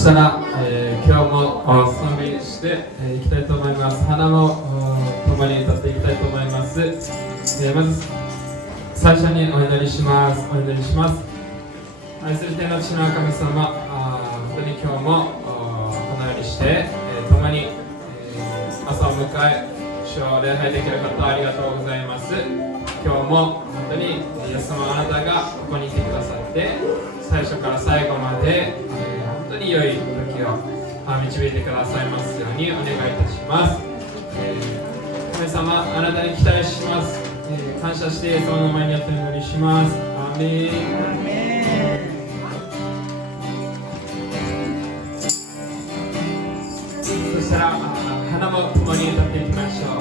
したら、今日も賛美していきたいと思います。花も共に歌っていきたいと思います。まず最初にお祈りします。愛する天の父の神様、本当に今日もこのようにして共に朝を迎え、主を礼拝できることありがとうございます。今日も本当にイエス様、あなたがここにいてくださって、最初から最後まで本当に良い時を導いてくださいますようにお願いいたします。神様、あなたに期待します。感謝してイエス様の前にあってお祈りします。アーメン。そしたら花も共に歌っていきましょう。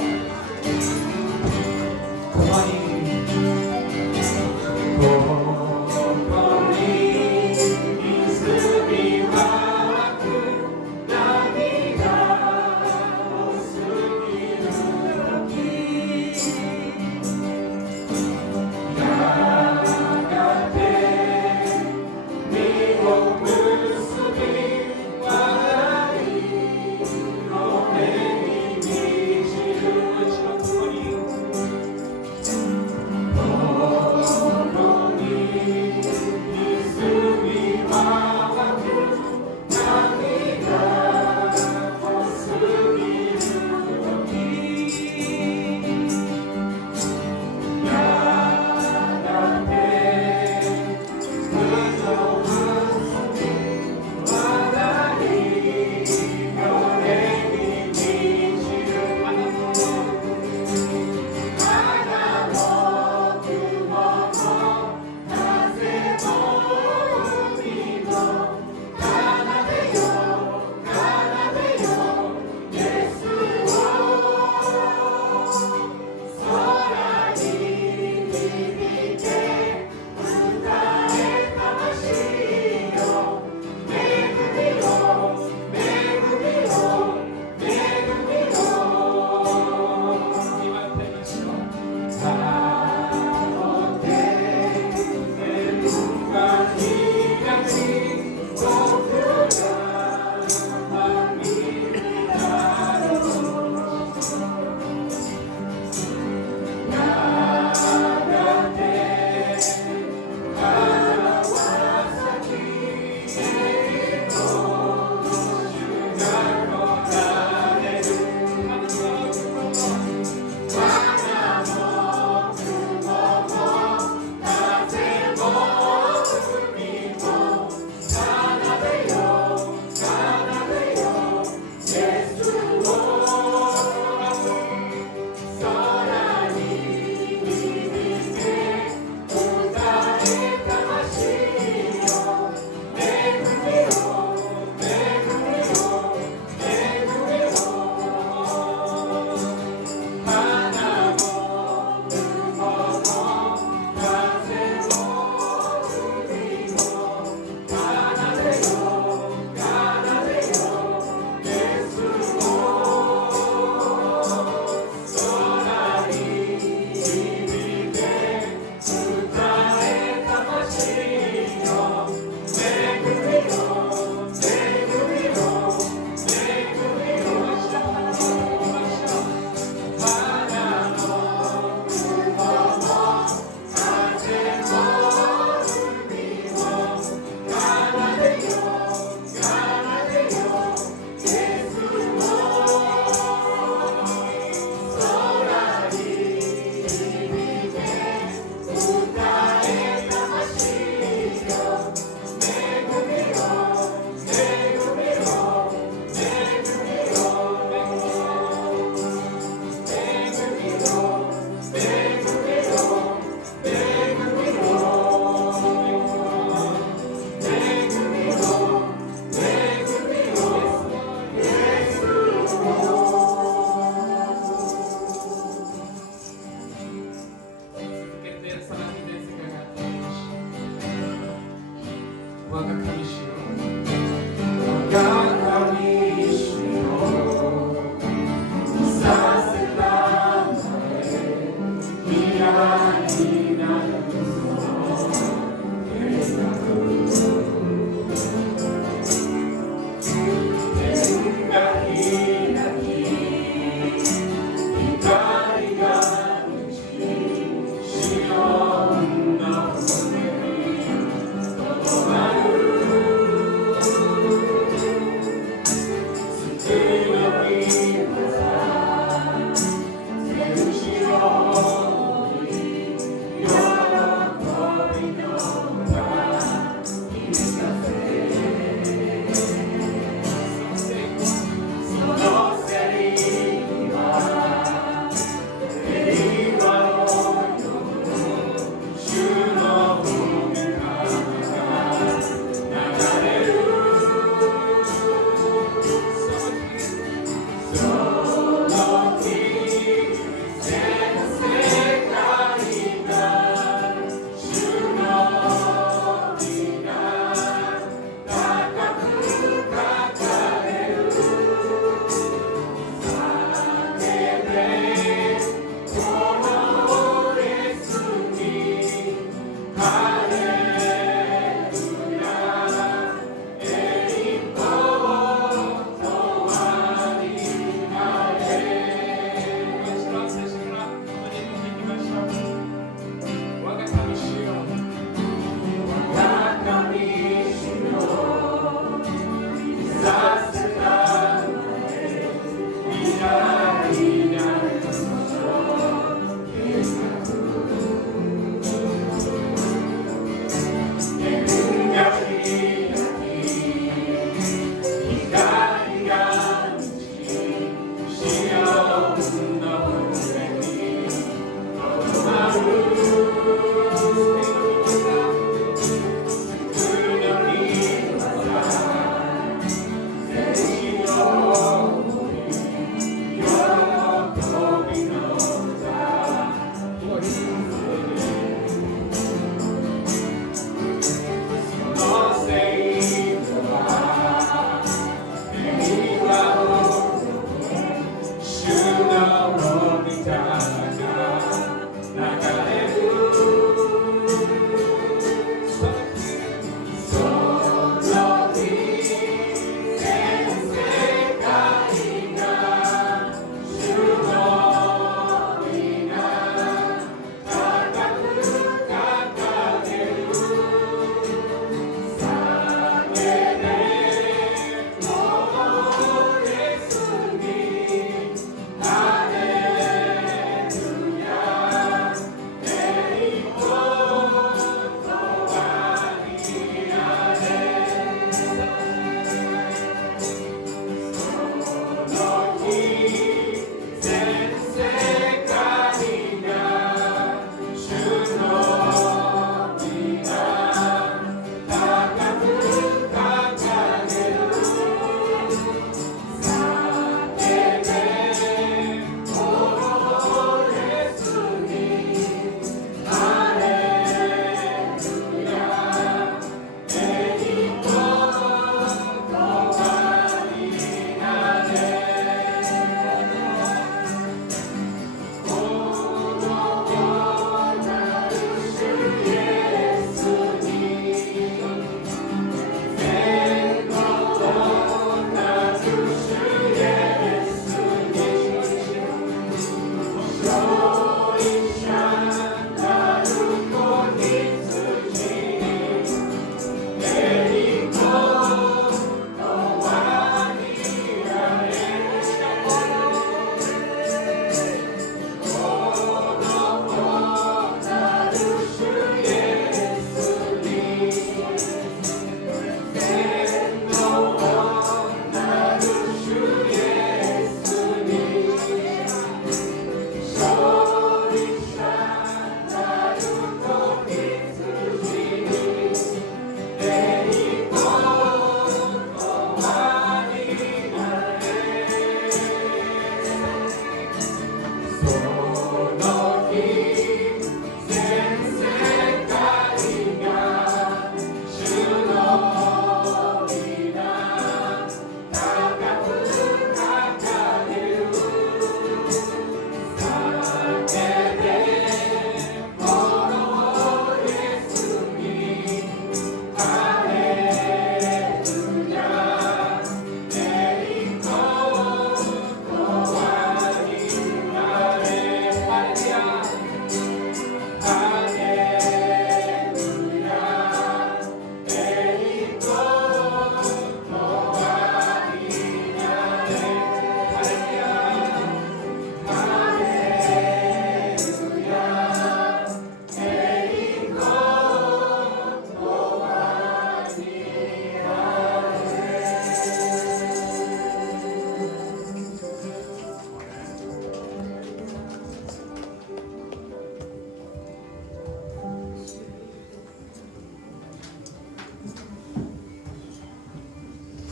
共に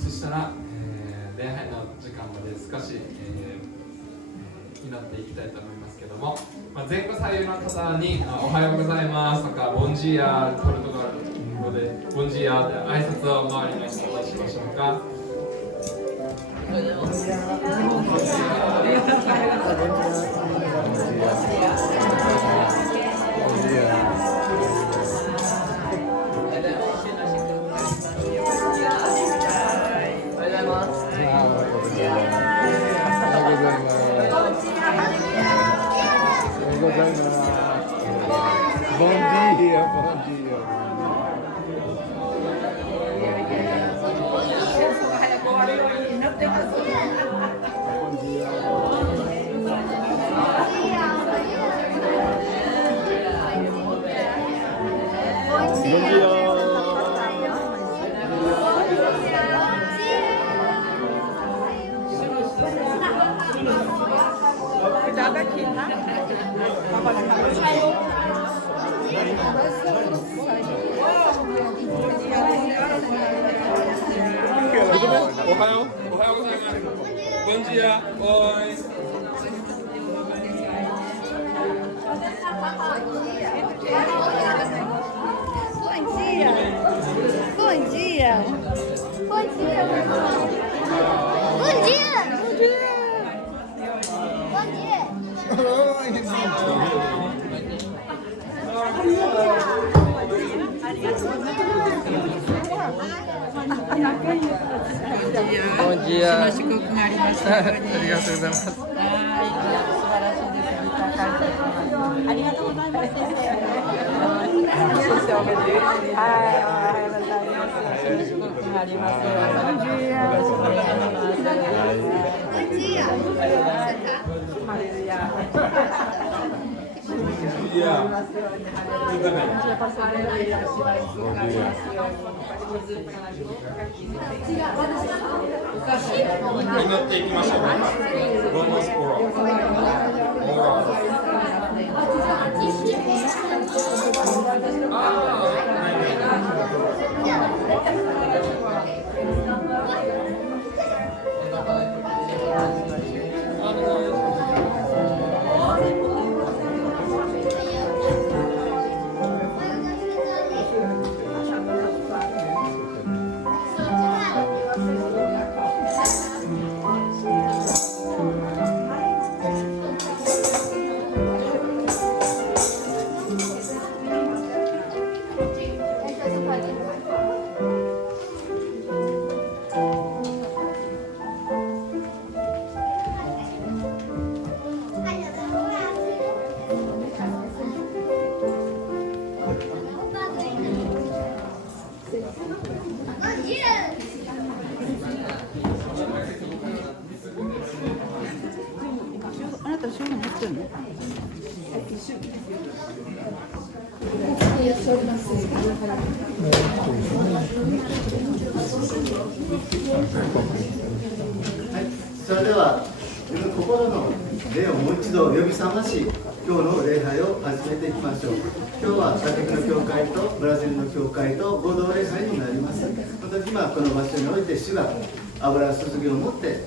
そしたら、礼拝の時間まで少し、祈っていきたいと思いますけども、前後左右の方におはようございますとか、ボンジーア、ポルトガル語でボンジーアで挨拶を周りの人としましょうか。Bom dia, bom dia. Cuidado aqui, tá? Bom dia, oi. Bom dia. Bom dia. Bom dia. Bom dia. ありがとうございます。ありがとうございます。ありがとうございます。先生。先生おめでとう。はい、おはようございます。祝福があります。よろしくお願いします。ハレルヤ。祈っていきましょう。ローマスコあなたそういうの持ってるの？それでは心の霊をもう一度呼び覚まし、今日の礼拝を始めていきましょう。今日は竹の教会とブラジルの教会と合同礼拝になります。本当に今この場所において主が油注ぎを持って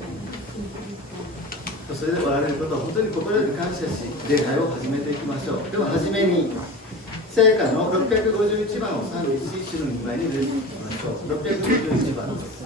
それでおられることを本当に心より感謝し、礼拝を始めていきましょう。では初めに聖歌の651番を賛美し、主の御前に出ていきましょう。651番です。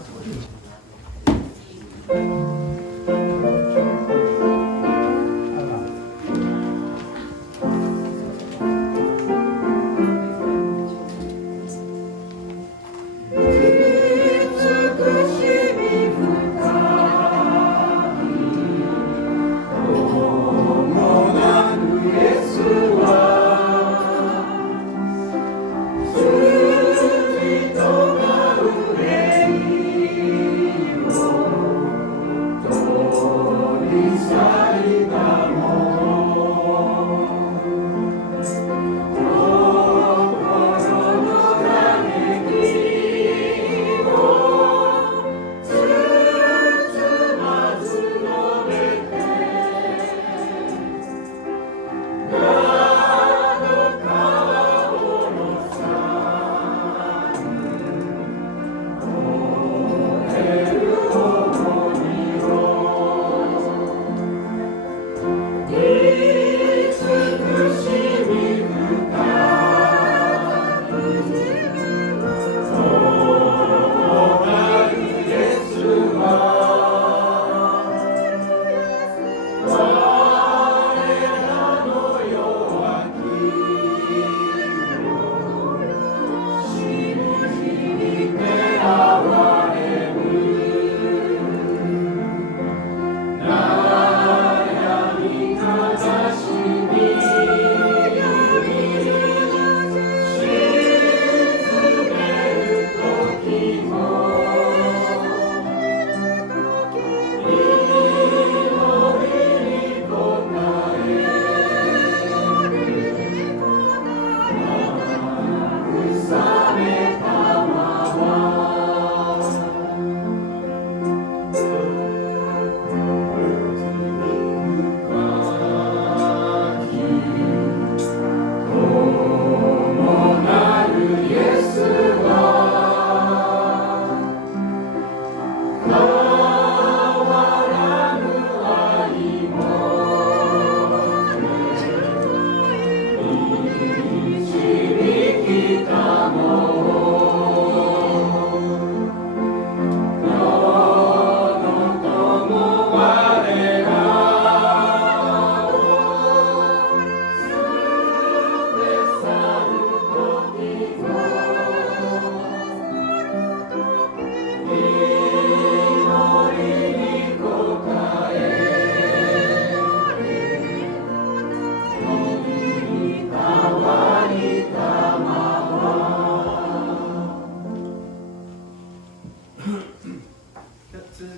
続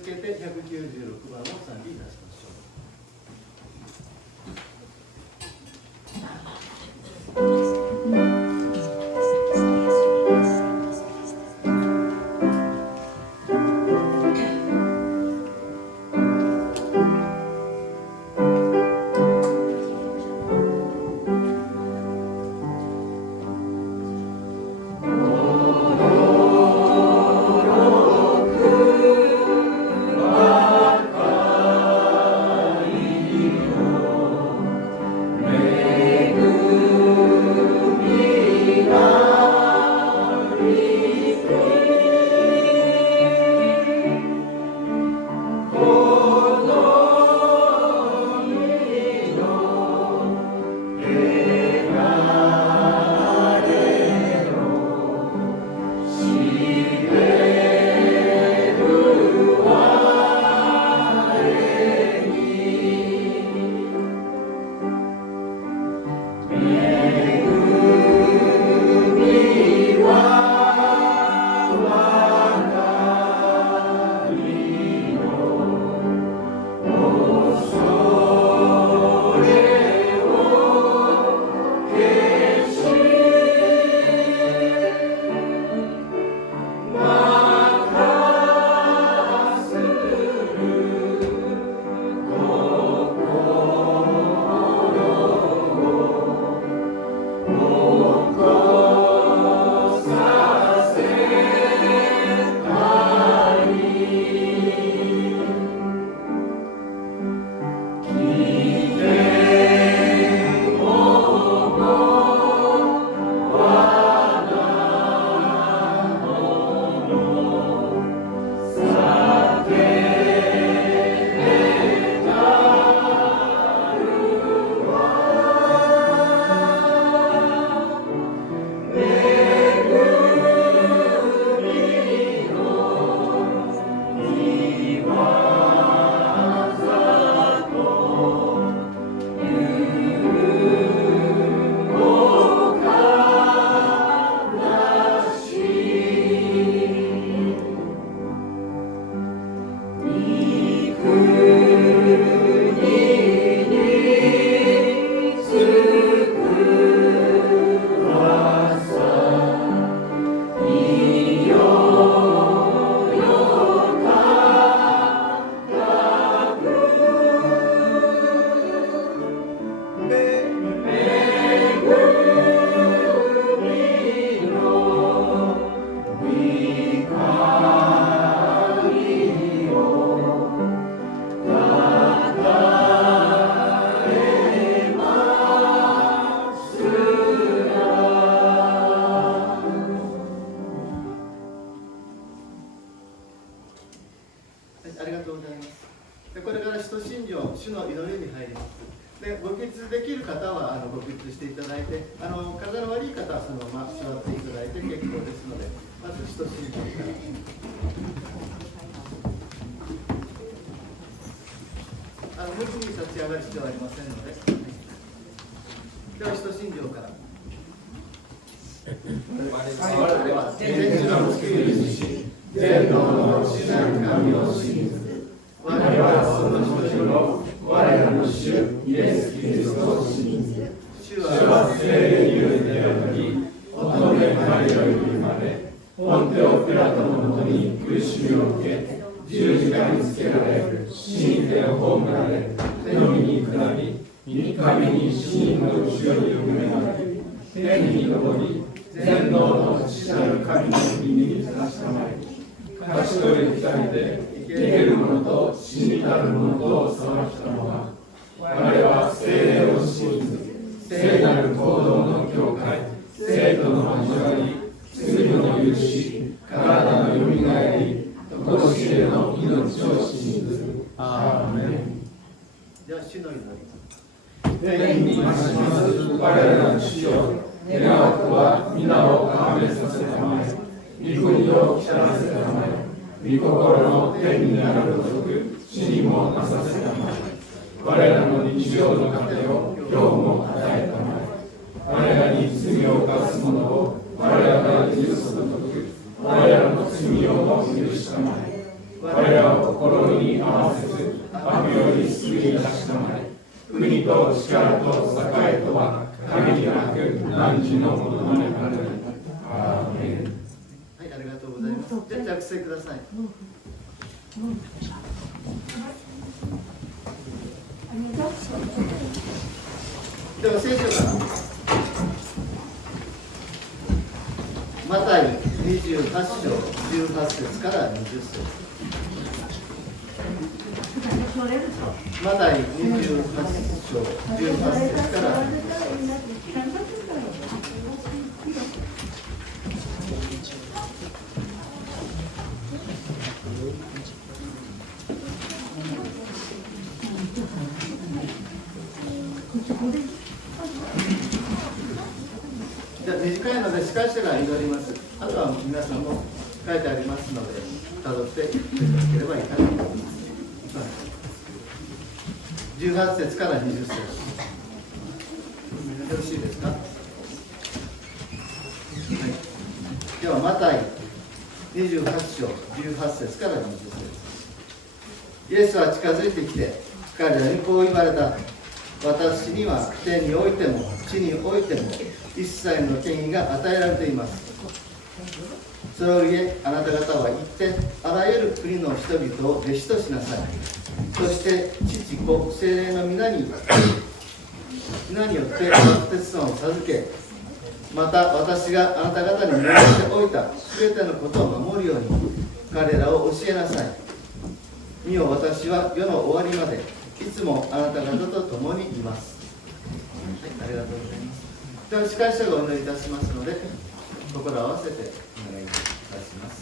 けて196番を賛美いたしましょう。ありがとうございます。でこれから使徒信条、主の祈りに入ります。でご起立できる方はご起立していただいて、体の悪い方はそのまま座っていただいて結構ですので、まず使徒信条から。無理に立ち上がる必要はありませんので、では使徒信条から。我々は天地の作り主、全能の父なる神を信ず。我々はその一人の我らの主イエス・キリストを信ず。主は聖霊によって宿り、乙女マリアより生まれ、ポンテオ・ピラトのもとに苦しみを受け、十字架につけられ、死んで葬られ、手の身に下り、三日目に死人の後ろによみがえり、天に昇り、全能の父なる神の右に立ちたまり、勝ち取り二人で生ける者と死にたる者とを裁きたのは、我は聖霊を信ず、聖なる行動の教会、生徒の交わり、罪の許し、体のよみがえり、とこしえの命を信ず。アーメン。では主の祈り。天にまします我らの主よ、願わくは皆を高めさせたまえ、御国を来らせたまえ、御心の天にあるごとく地にもなさせたまえ。我らの日常の糧を今日も与えたまえ。我らに罪を犯す者を我らが許すごとく、我らの罪をを許したまえ。我らを心に合わせず、悪より救い出したまえ。国と力と栄とは限りなく汝のものになる。アーメン。はい、ありがとうございます。じゃあ着席ください。では聖書からマタイ28章18節から20節。マタイ28章18節からじゃあ短いので司会者が祈ります。あとは皆さんも書いてありますので、たどっていただければいいかなと思います。18節から20節。よろしいですか？はい、ではマタイ28章18節から20節。イエスは近づいてきて彼らにこう言われた。私には天においても地においても一切の権威が与えられています。それをゆえあなた方は行ってあらゆる国の人々を弟子としなさい。そして父子聖霊の皆によってバプテスマを授け、また私があなた方に命じておいたすべてのことを守るように彼らを教えなさい。見よ、私は世の終わりまでいつもあなた方と共にいます。はい、ありがとうございます。では司会者がお祈りいたしますので、心を合わせてお願いいたします。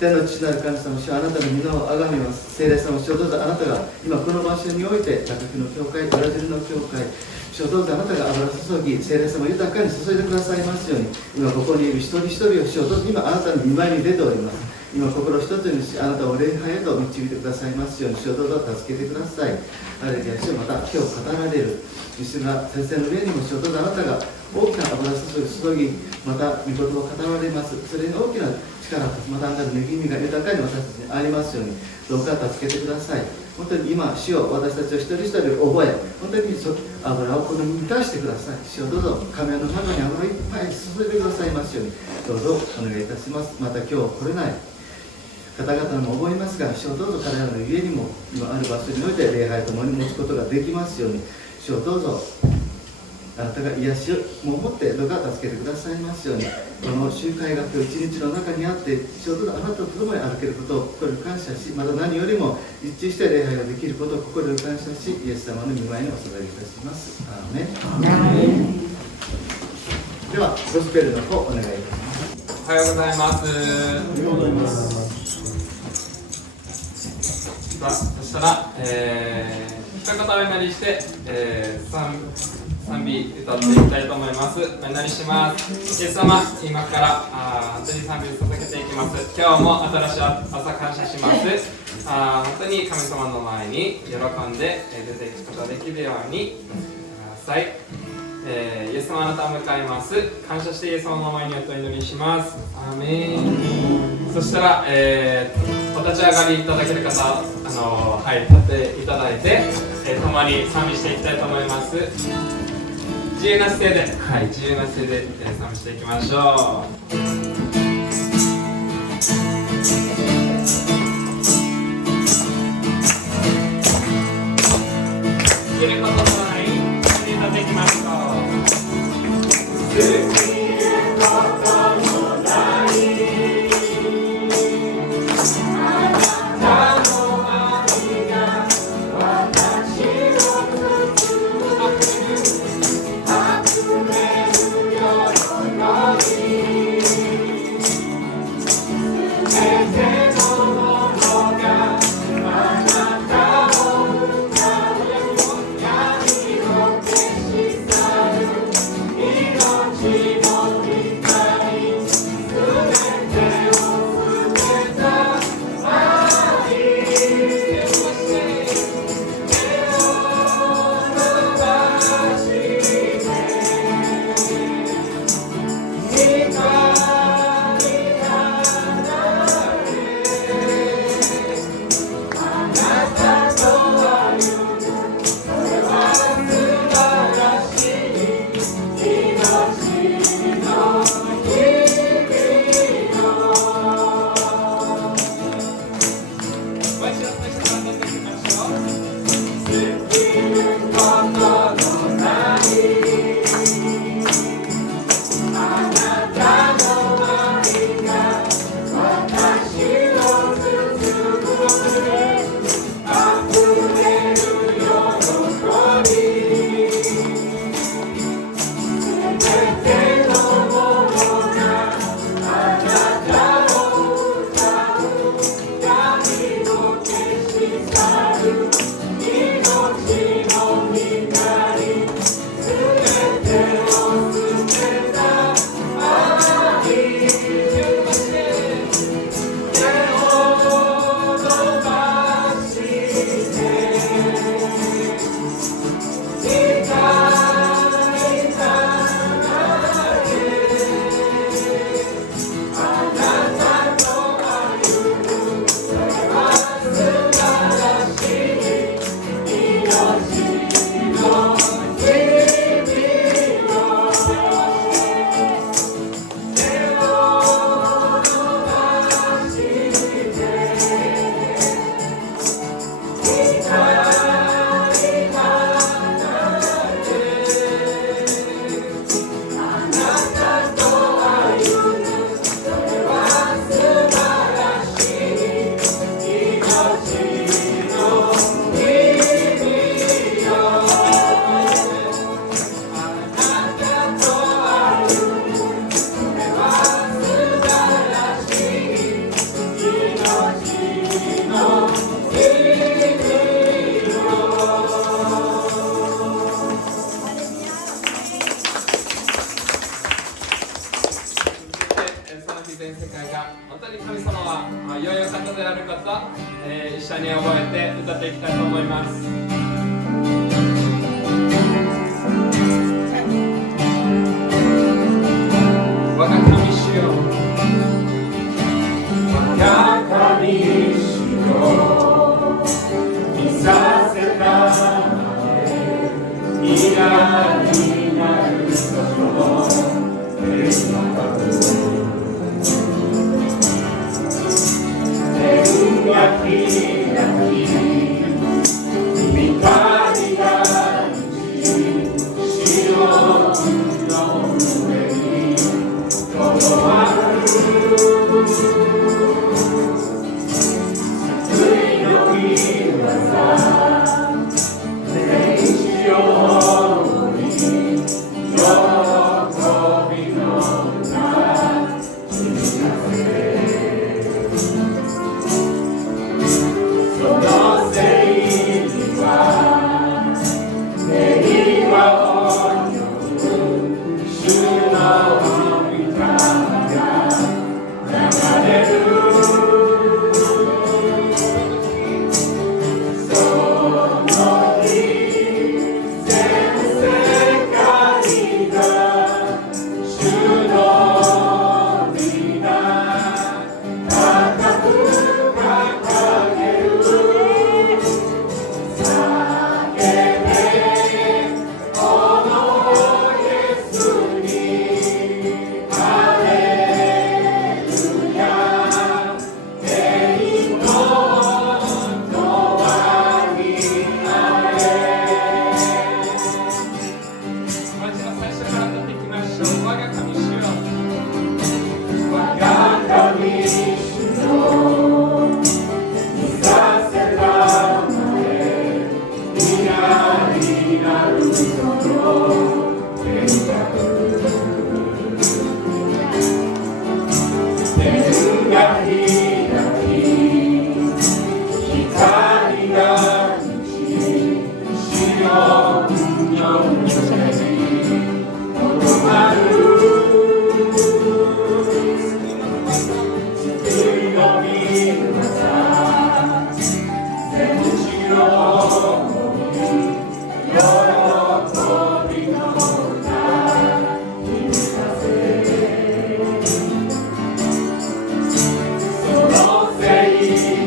天の父なる神様、主はあなたの皆をあがめます。聖霊様、主をどうぞあなたが今この場所において、高木の教会、ブラジルの教会、主をどうぞあなたが油注ぎ、聖霊様豊かに注いでくださいますように、今ここにいる一人一人を主をどうぞ今あなたの御前に出ております。今心一つにし、あなたを礼拝へと導いてくださいますように、主をどうぞ助けてください。あれで主をまた今日語られる主が先生の上にも主をどうぞあなたが大きな油注ぎ、また御言葉を語られます。それに大きな力、またあなたの恵みが豊かに私たちにありますように、どうか助けてください。本当に今、主を私たちを一人一人覚え、本当に油をこの満たしてください。主をどうぞ亀の中に油をいっぱい注いでくださいますように、どうぞお願いいたします。また今日来れない方々も思いますが、主をどうぞ彼らの家にも今ある場所において礼拝ともに持つことができますように、主をどうぞあなたが癒しをもってどうか助けてくださいますように、この集会が今日一日の中にあって、主をどうぞあなたと共に歩けることを心より感謝し、また何よりも一致して礼拝ができることを心より感謝し、イエス様の御前にお捧げいたします。アーメン。ではゴスペルの方お願いいたします。おはようございます。おはようございます。さあ、そしたら、一言お祈りして、賛美歌っていきたいと思います。お祈りします。イエス様、今から本当に賛美を捧げていきます。今日も新しい朝感謝します。本当に神様の前に喜んで出ていくことができるようにください。イエス様、あなたを迎えます。感謝してイエス様の前にお祈りします。アーメン。そしたら、お立ち上がりいただける方、はい、立っていただいて、共に賛美していきたいと思います。自由な姿勢で、はい、自由な姿勢で、賛美していきましょう。することのない、立っていきましょう。することのない、命っていきたいと思います。我が神主よ、我が神主よ、見させたまでいらになる人の天が開き、光が白の上にとどまる。救いの御業、天使より喜びの名響かせ。そのせいには平和を呼ぶ主の御霊が流れる。その日全世界が主の皆高く掲げる。叫べこのイエスにハレルヤ。天の永遠にあれ。まずは最初から歌っていきましょう。我が神主よ、我が神主よ、見させたまえ皆になる人の天国。天が開き、光が満ち、白の上にとどまる。救いの御業、全地を喜びの名響かせ。そのせい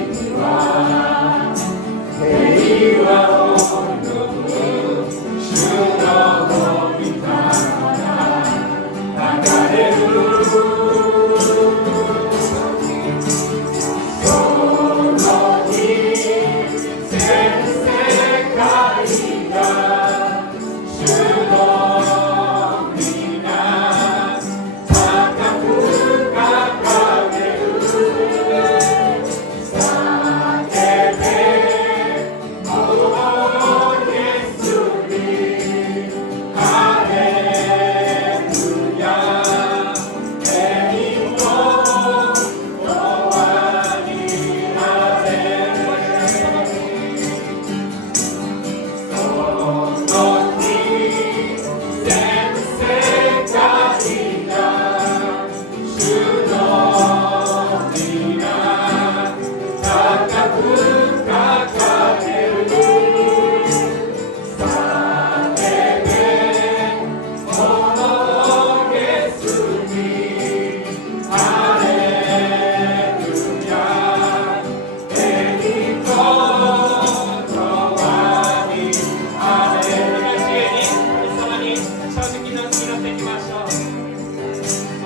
には平和を呼ぶ主の御霊が流れる。その日全世界が主の皆高く掲げる。叫べこのイエスにハレルヤ。天の永遠にあれ。その日全世界が主の皆高く掲げる。叫べこのイエスにハレルヤ。天の永遠にあれ。同じように神様に正直な祈っていきましょう。そ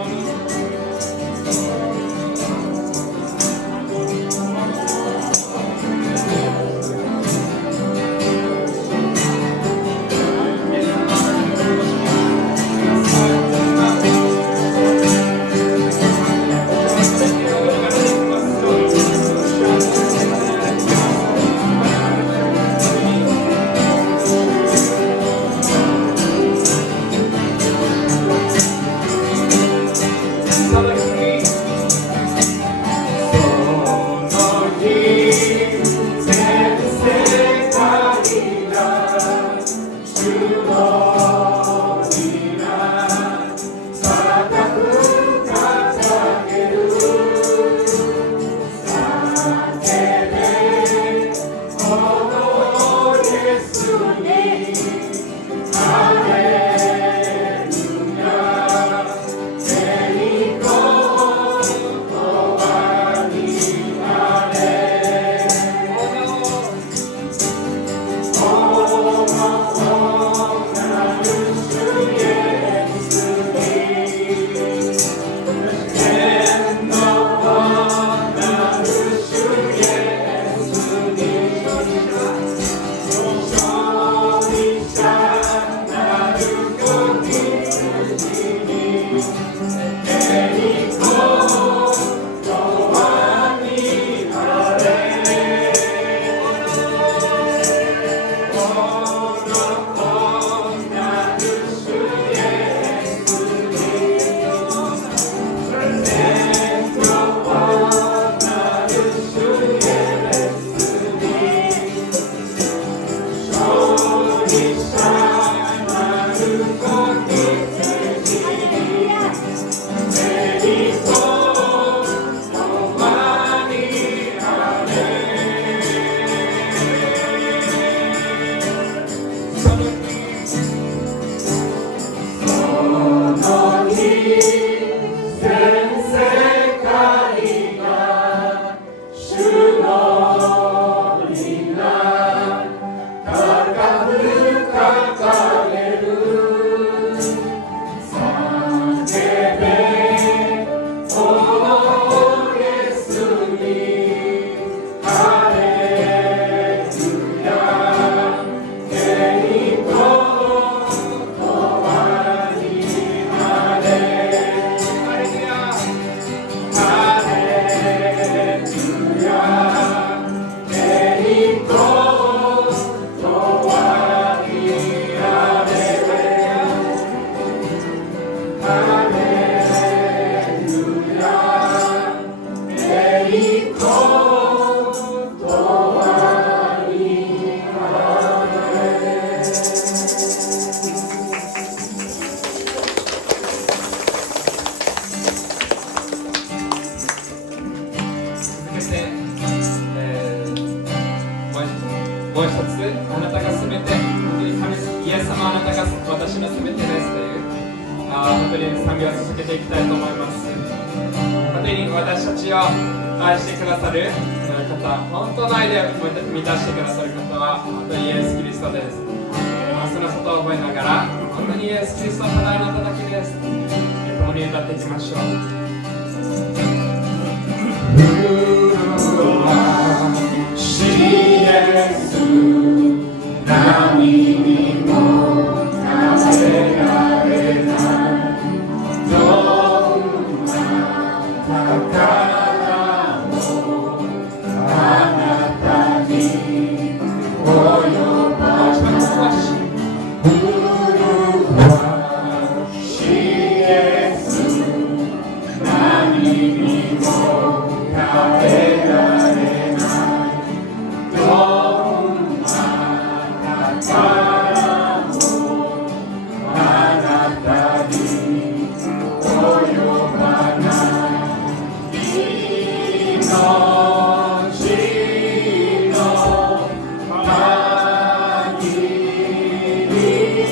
の日全世界が主の皆高く掲げる。叫べこもう一つ、あなたがすべて、本当にイエス様、あなたが私のすべてですという、本当に賛美を続けていきたいと思います。本当に私たちを愛してくださる方、本当の愛で満たしてくださる方は、本当にイエス・キリストです。そのことを覚えながら、本当にイエス・キリストただあなただけです。共に歌っていきましょう。波にも耐えられないどんな宝もあなたに及ばない麗しイエス波にも耐えられないどんなからもあなたに及ばない命の限り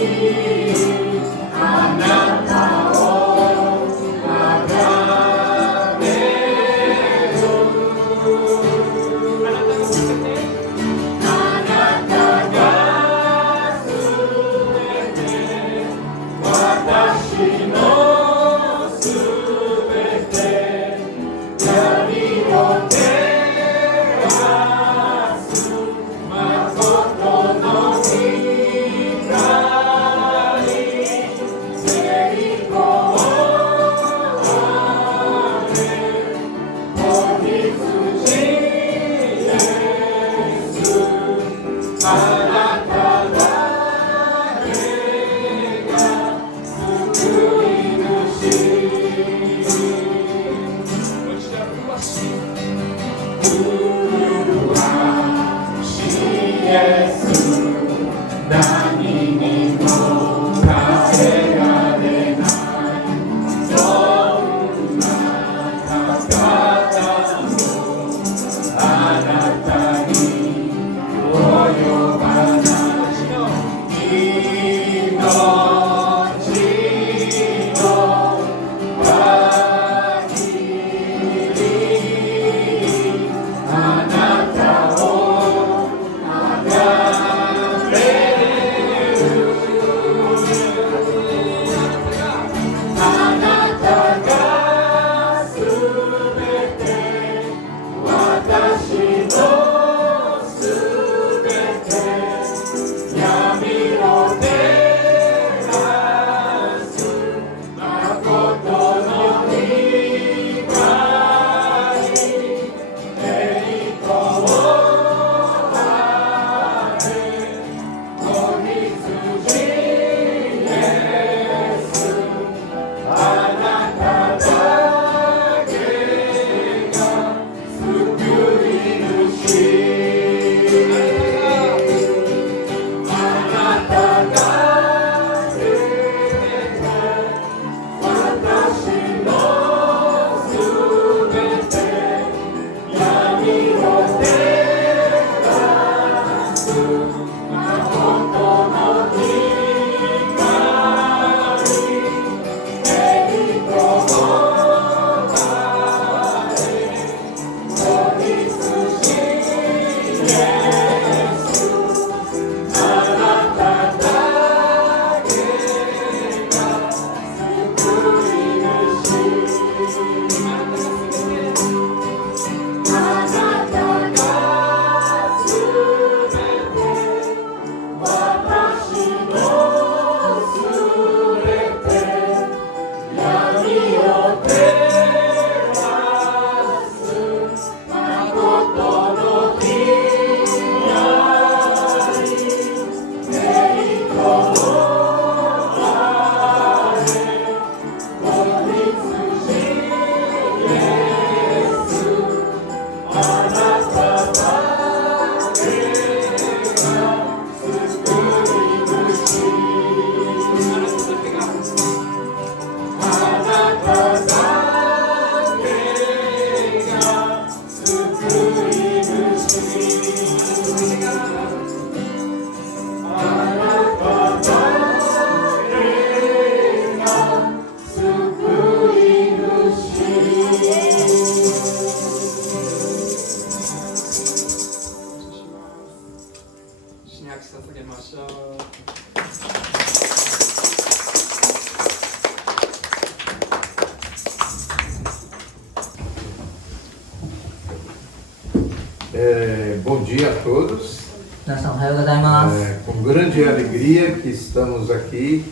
dia a todos. 皆さんおはようございます。 Com grande alegria que estamos aqui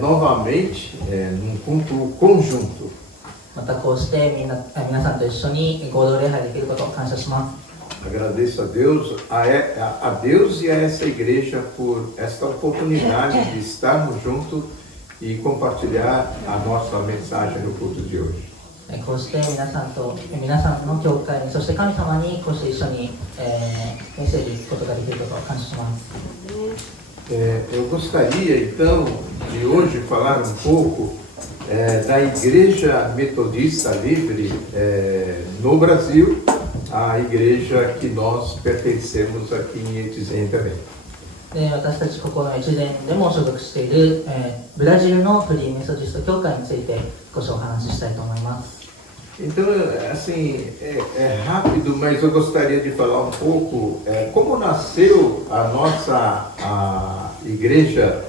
novamente num culto conjunto. またこうして皆さんと一緒に合同礼拝できることを感謝します。 Agradeço a Deus, a Deus e a essa igreja por esta oportunidade de estarmos juntos e compartilhar a nossa mensagem no culto de hoje. こうして皆さんの教会に、そして神様にこうして一緒に、メッセージすることができることを感謝します。 Eu gostaria então de hoje falar um pouco da Igreja Metodista Livre no Brasil, a igreja que nós pertencemos aqui em Etizen também. で私たちここの越前でも所属している、ブラジルのフリーメソジスト教会について少しお話ししたいと思います。 Então, assim, é rápido, mas eu gostaria de falar um pouco como nasceu a Igreja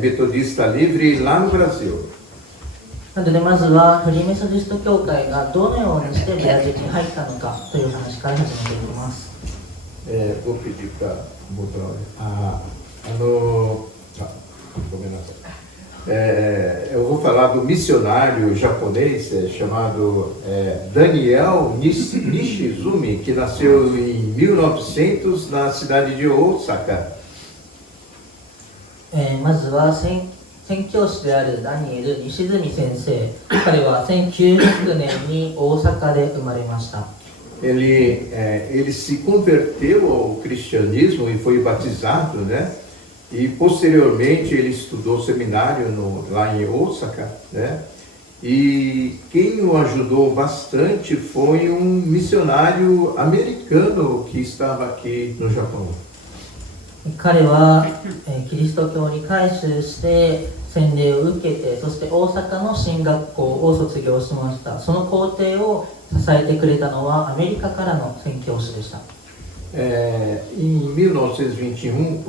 Metodista Livre lá no Brasil. なのでまずはフリーメソジスト教会がどのようにしてブラジルに入ったのかという話から始めていきます。 Vou pedir para mudar. Eu vou falar do missionário japonês chamado Daniel Nishizumi, que nasceu em 1900 na cidade de Osaka. まずは宣教師であるダニエル・西住先生、彼は1900年に大阪で生まれました。 Ele se converteu ao cristianismo e foi batizado, né? E posteriormente ele estudou seminário lá em Osaka, né? E quem o ajudou bastante foi um missionário americano que estava aqui no Japão. 彼は、キリスト教に改宗して洗礼を受けて、そして大阪の進学校を卒業しました。その工程を支えてくれたのはアメリカからの宣教師でした。 Em 1921,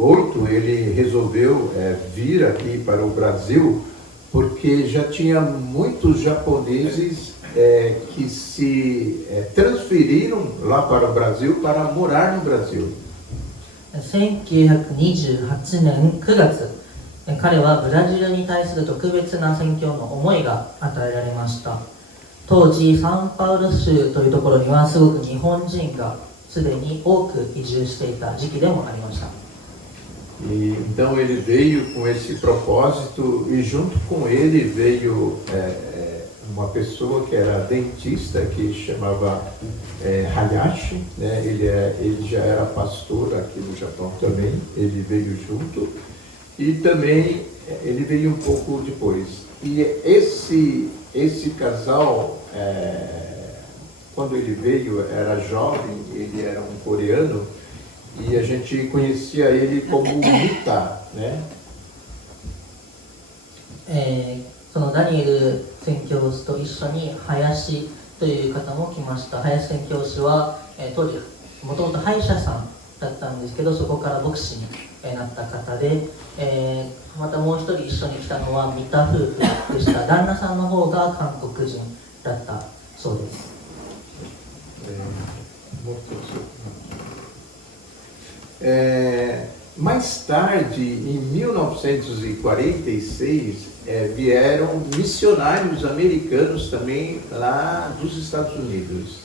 ele resolveu vir aqui para o Brasil porque já tinha muitos japoneses que se transferiram lá para o Brasil para morar no Brasil. 1928年9月、彼はブラジルに対する特別な宣教の思いが与えられました。当時サンパウロ州というところにはすごく日本人がすでに多く移住していた時期でもありました。 Então ele veio com esse propósito e junto com ele veio uma pessoa que era dentista que chamava Hayashi, né? Ele já era pastor aqui no Japão também, ele veio junto e também ele veio um pouco depois. E esse casal, quando ele veio, era jovem, ele era um coreano e a gente conhecia ele como Mita, né? そのダニエル宣教師と一緒に林という方も来ました。林宣教師は、当時もともと歯医者さんだったんですけど、そこから牧師になった方で、またもう一人一緒に来たのは三田夫婦でした。旦那さんの方が韓国人だったそうです。Mais tarde, em 1946, vieram missionários americanos também lá dos Estados Unidos.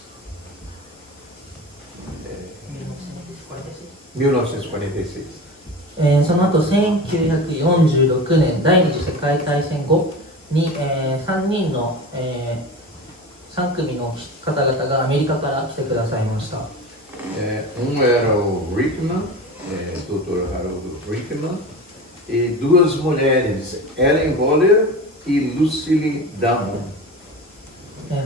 1946. その後1946年第二次世界大戦後に、3組の方々がアメリカから来てくださいました。Era o Rickman, Dr. Harold Rickman, e duas mulheres, Ellen Waller e Lucille Damon.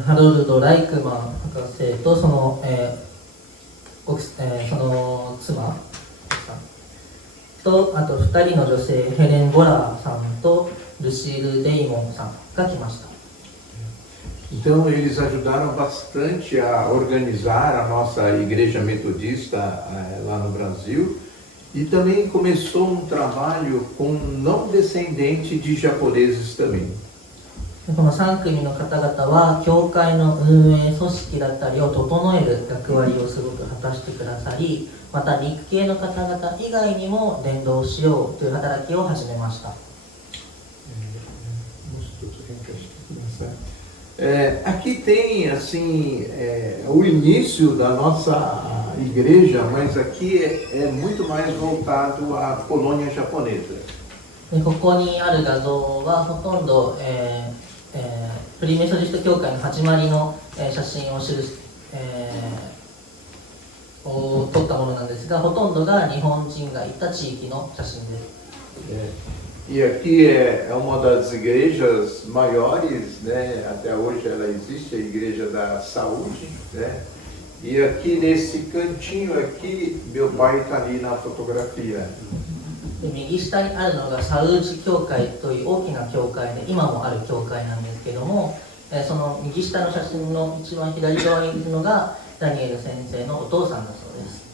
ハロルド・ライクマン博士とその妻と、あと2人の女性、ヘレン・ボラーさんとルシール・デイモンさんが来ました。 Então eles ajudaram bastante a organizar a nossa igreja metodista lá no Brasil e também começou um trabalho com não descendentes de japoneses também. この3組の方々は教会の運営組織だったりを整える役割をすごく果たしてくださり、また日系の方々以外にも伝道しようという働きを始めました。Aqui tem assim o início da nossa igreja, mas aqui é muito mais voltado à colônia japonesa. ここにある画像はほとんど、フリーメソジスト教会の始まりの、写真をを撮ったものなんですが、ほとんどが日本人がいた地域の写真です。E aqui é uma das igrejas maiores, né? Até hoje ela existe, a Igreja da Saúde, né? E aqui nesse cantinho aqui, meu pai está ali na fotografia. 右下にあるのがサウジ教会という大きな教会で、今もある教会なんですけども、その右下の写真の一番左側にいるのがダニエル先生のお父さんだそうです。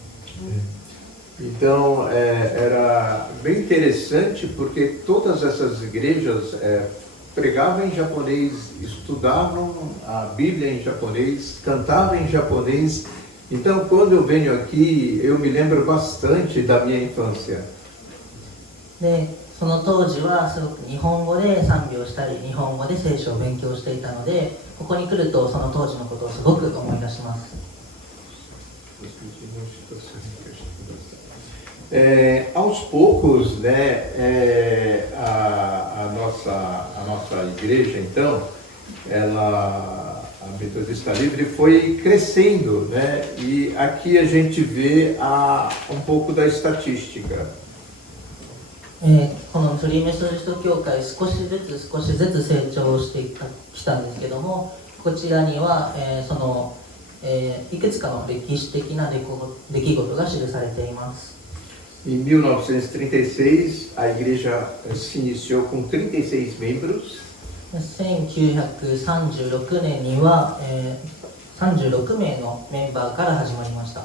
Então era bem interessante porque todas essas igrejas pregavam em japonês, estudavam a Bíblia em japonês, cantavam em japonês. Então quando eu venho aqui eu me lembro bastante da minha infância. でその当時はすごく日本語で賛美をしたり日本語で聖書を勉強していたので、ここに来るとその当時のことをすごく思い出します。Aos poucos, né, a nossa igreja, então, a Metodista Livre foi crescendo, né, e aqui a gente vê um pouco da estatística. このフリーメソジスト教会少しずつ成長してきたんですけども、こちらには、いくつかの歴史的な出来事が記されています。Em 1936, a igreja se iniciou com 36 membros. 1936年には、36名のメンバーから始まりました。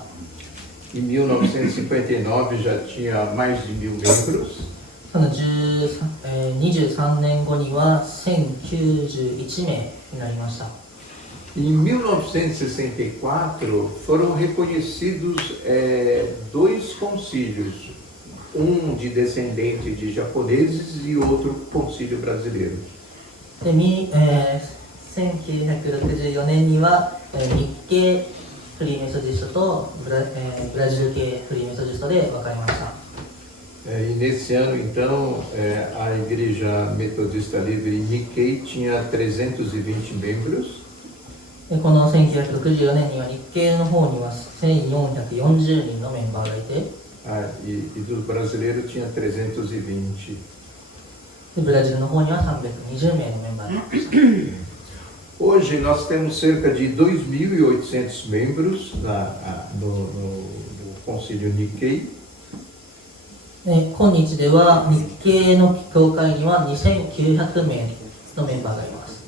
Em 1959 já tinha mais de 1000 membros. その23年後には1091名になりました。Em 1964 foram reconhecidos 2 concílios, um de descendente de japoneses e outro concílio brasileiro. で1964年には日系フリーメソジストとブラジル系フリーメソジストで分かれました。E nesse ano, então, a Igreja Metodista Livre Nikkei tinha 320 membros. この1964年には日系の方には1440人のメンバーがいて、e do brasileiro tinha 320. ブラジルの方には320名のメンバーがいました。Hoje nós temos cerca de 2.800 membros no Concílio Nikkei. 今日では日系の教会には2900名のメンバーがいます。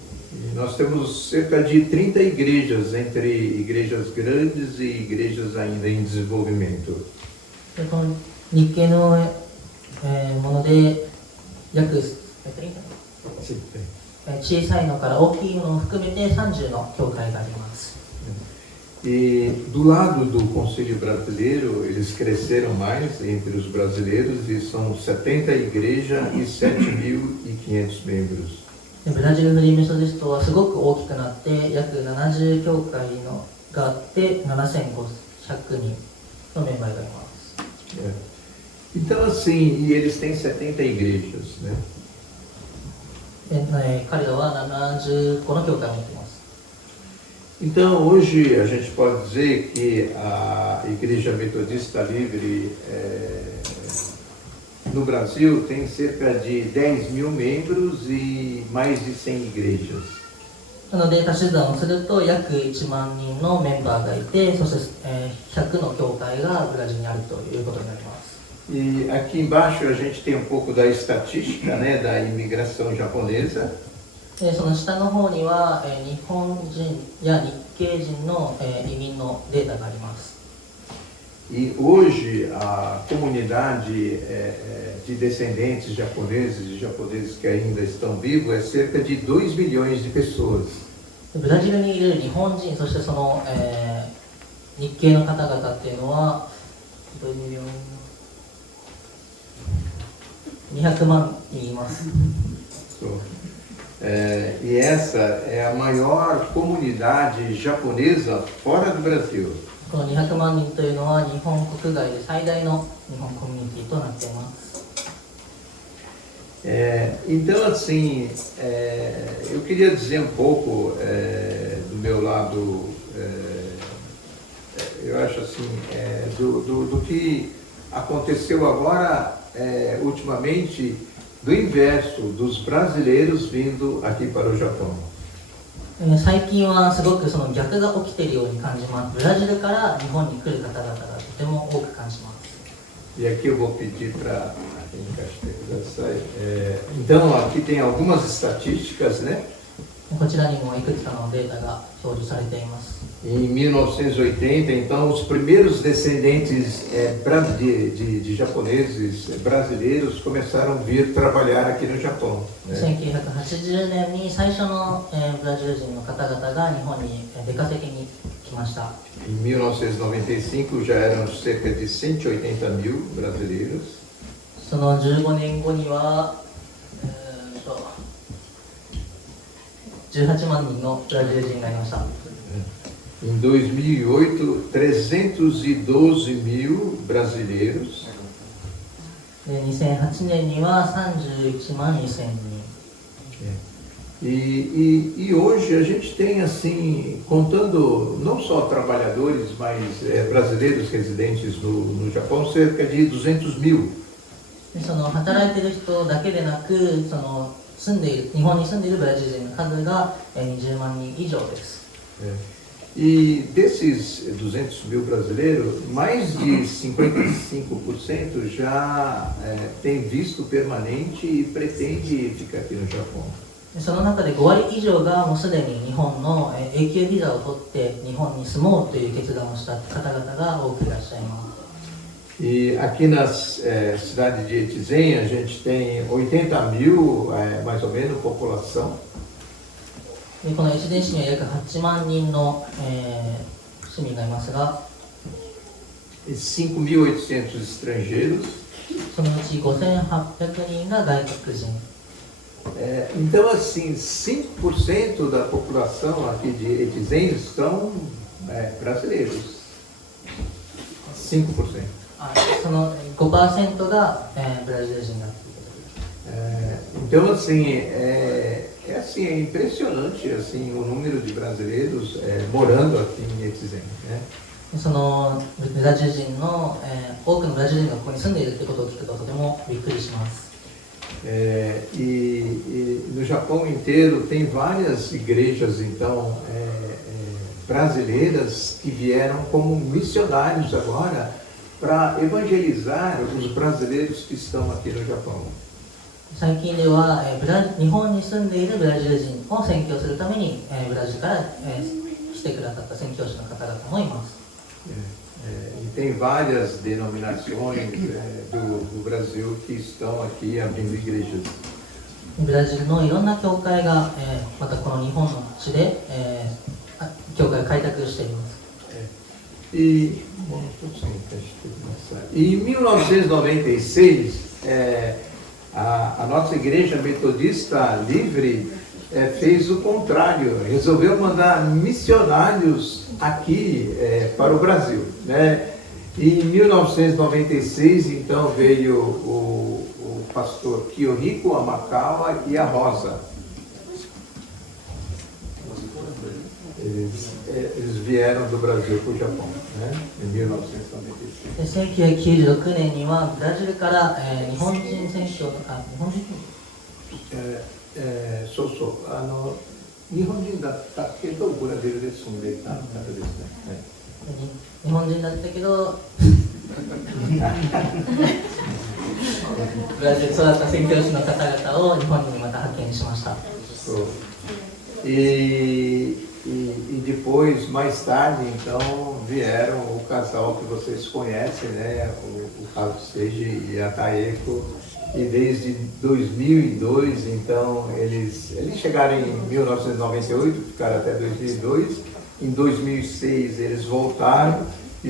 Nós temos cerca de 30 igrejas, entre igrejas grandes e igrejas ainda em desenvolvimento. この日系のもので約小さいのから大きいのを含めて30の教会があります。E do lado do Concílio Brasileiro, eles cresceram mais entre os brasileiros e são 70 igrejas e 7.500 membros. ブラジルフリーメソジストはすごく大きくなって約70教会があって7500人のメンバーがいます。Então assim, e eles têm 70 igrejas, né? 彼らは70個の教会を持っています。Então hoje a gente pode dizer que a Igreja Metodista Livre no Brasil tem cerca de 10.000 membros e mais de 100 igrejas. なので足し算をすると約1万人のメンバーがいて、そして100の教会がブラジルにあるということになります。E aqui embaixo a gente tem um pouco da estatística, né, da imigração japonesa. その下の方には日本人や日系人の移民のデータがあります。E hoje a comunidade de descendentes japoneses e japoneses que ainda estão vivos é cerca de 2 milhões de pessoas. ブラジルにいる日本人、そしてその、日系の方々っていうのは200万人います。E essa é a maior comunidade japonesa fora do Brasil. この200万人というのは日本国外で最大の日本コミュニティとなっています。Então, assim, eu queria dizer um pouco do meu lado, eu acho assim, do que aconteceu agora, ultimamente, do inverso dos brasileiros vindo aqui para o Japão. 最近はすごくその逆が起きているように感じます。ブラジルから日本に来る方々がとても多く感じます。E aqui eu vou pedir para então, aqui tem algumas estatísticas, né? こちらにもいくつかのデータが表示されています。Em 1980, então, os primeiros descendentes de japoneses brasileiros começaram a vir trabalhar aqui no Japão. 1980年に最初のブラジル人の方々が日本に出稼ぎに来ました。Em 1995 já eram cerca de 180 mil brasileiros. その15年後には、18万人のブラジル人がいました。Em 2008, 312 mil brasileiros. 2008年には31万2000人。E hoje a gente tem, assim, contando não só trabalhadores, mas brasileiros residentes no Japão, cerca de 200 mil. その働いている人だけでなく、その日本に住んでいるブラジル人の数が20万人以上です。E desses 200 mil brasileiros, mais de 55% já tem visto permanente e pretende ficar aqui no Japão. その中で5割以上がもうすでに日本の永久ビザを取って日本に住もうという決断をした方々が多くいらっしゃいます。E aqui na cidade de Etizen a gente tem 80 mil, mais ou menos, população. でこの越前市には約8万人の、市民がいますが、E 5.800 estrangeiros. そのうち5800人が外国人。Então, assim, 5% da população aqui de Etizen são brasileiros. 5%. その 5% が、ブラジル人だ。Então, assim, assim, é impressionante assim, o número de brasileiros morando aqui em Etizen, né? そのブラジル人の、多くのブラジル人がここに住んでいるということを聞くととてもびっくりします。E no Japão inteiro tem várias igrejas, então, brasileiras que vieram como missionários agora para evangelizar os brasileiros que estão aqui no Japão. 最近では、日本に住んでいるブラジル人を宣教するために、ブラジルから、来てくださった宣教師の方々もいます。E tem várias denominações do Brasil que estão aqui abrindo igrejas. ブラジルのいろんな教会が、またこの日本の地で、教会を開拓しています。E em 1996, a nossa igreja metodista livre fez o contrário, resolveu mandar missionários aqui para o Brasil, né? E em 1996, então, veio o pastor Kiyohiko Amakawa e a Rosa. Eles vieram do Brasil para o Japão, né? Em 1996. 1996年にはブラジルから、日本人選手を日本人そうそう日本人だったけどブラジルで住んでいた方ですね。日本人だったけどブラジルで育った宣教師の方々を日本にまた派遣しました。E E depois, mais tarde, então, vieram o casal que vocês conhecem, né? O Carlos Seiji e a Taeko. E desde 2002, então, eles chegaram em 1998, ficaram até 2002. Em 2006, eles voltaram e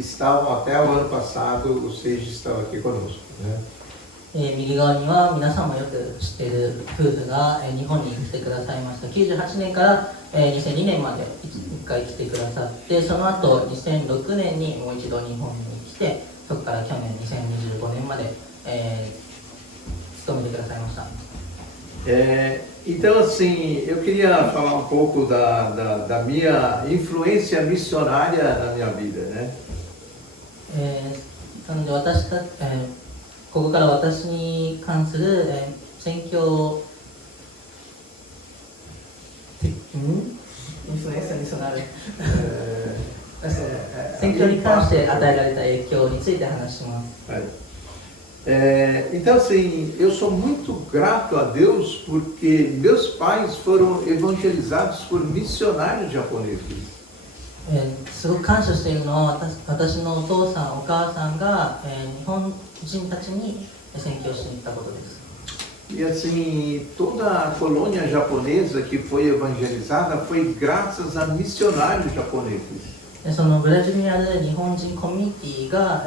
estavam até o ano passado, o Seiji estava aqui conosco, né? 右側には皆さんもよく知っている夫婦が日本に来てくださいました。98年から2002年まで1回来てくださって、その後2006年にもう一度日本に来て、そこから去年2025年まで勤めてくださいました。Então, assim, eu queria falar um pouco da minha influência missionária na minha vida, né? なのでここから私に関する宣教インフルエンサーミッショナル宣教に関して与えられた影響について話します。Então, assim, eu sou muito grato a Deus porque meus pais foram evangelizados por missionários japoneses. すごく感謝しているのは私のお父さんお母さんが日本人たちに宣教しに行ったことです。E assim, toda a colônia japonesa que foi evangelizada foi graças a missionários japoneses. そのブラジルにある日本人コミュニティが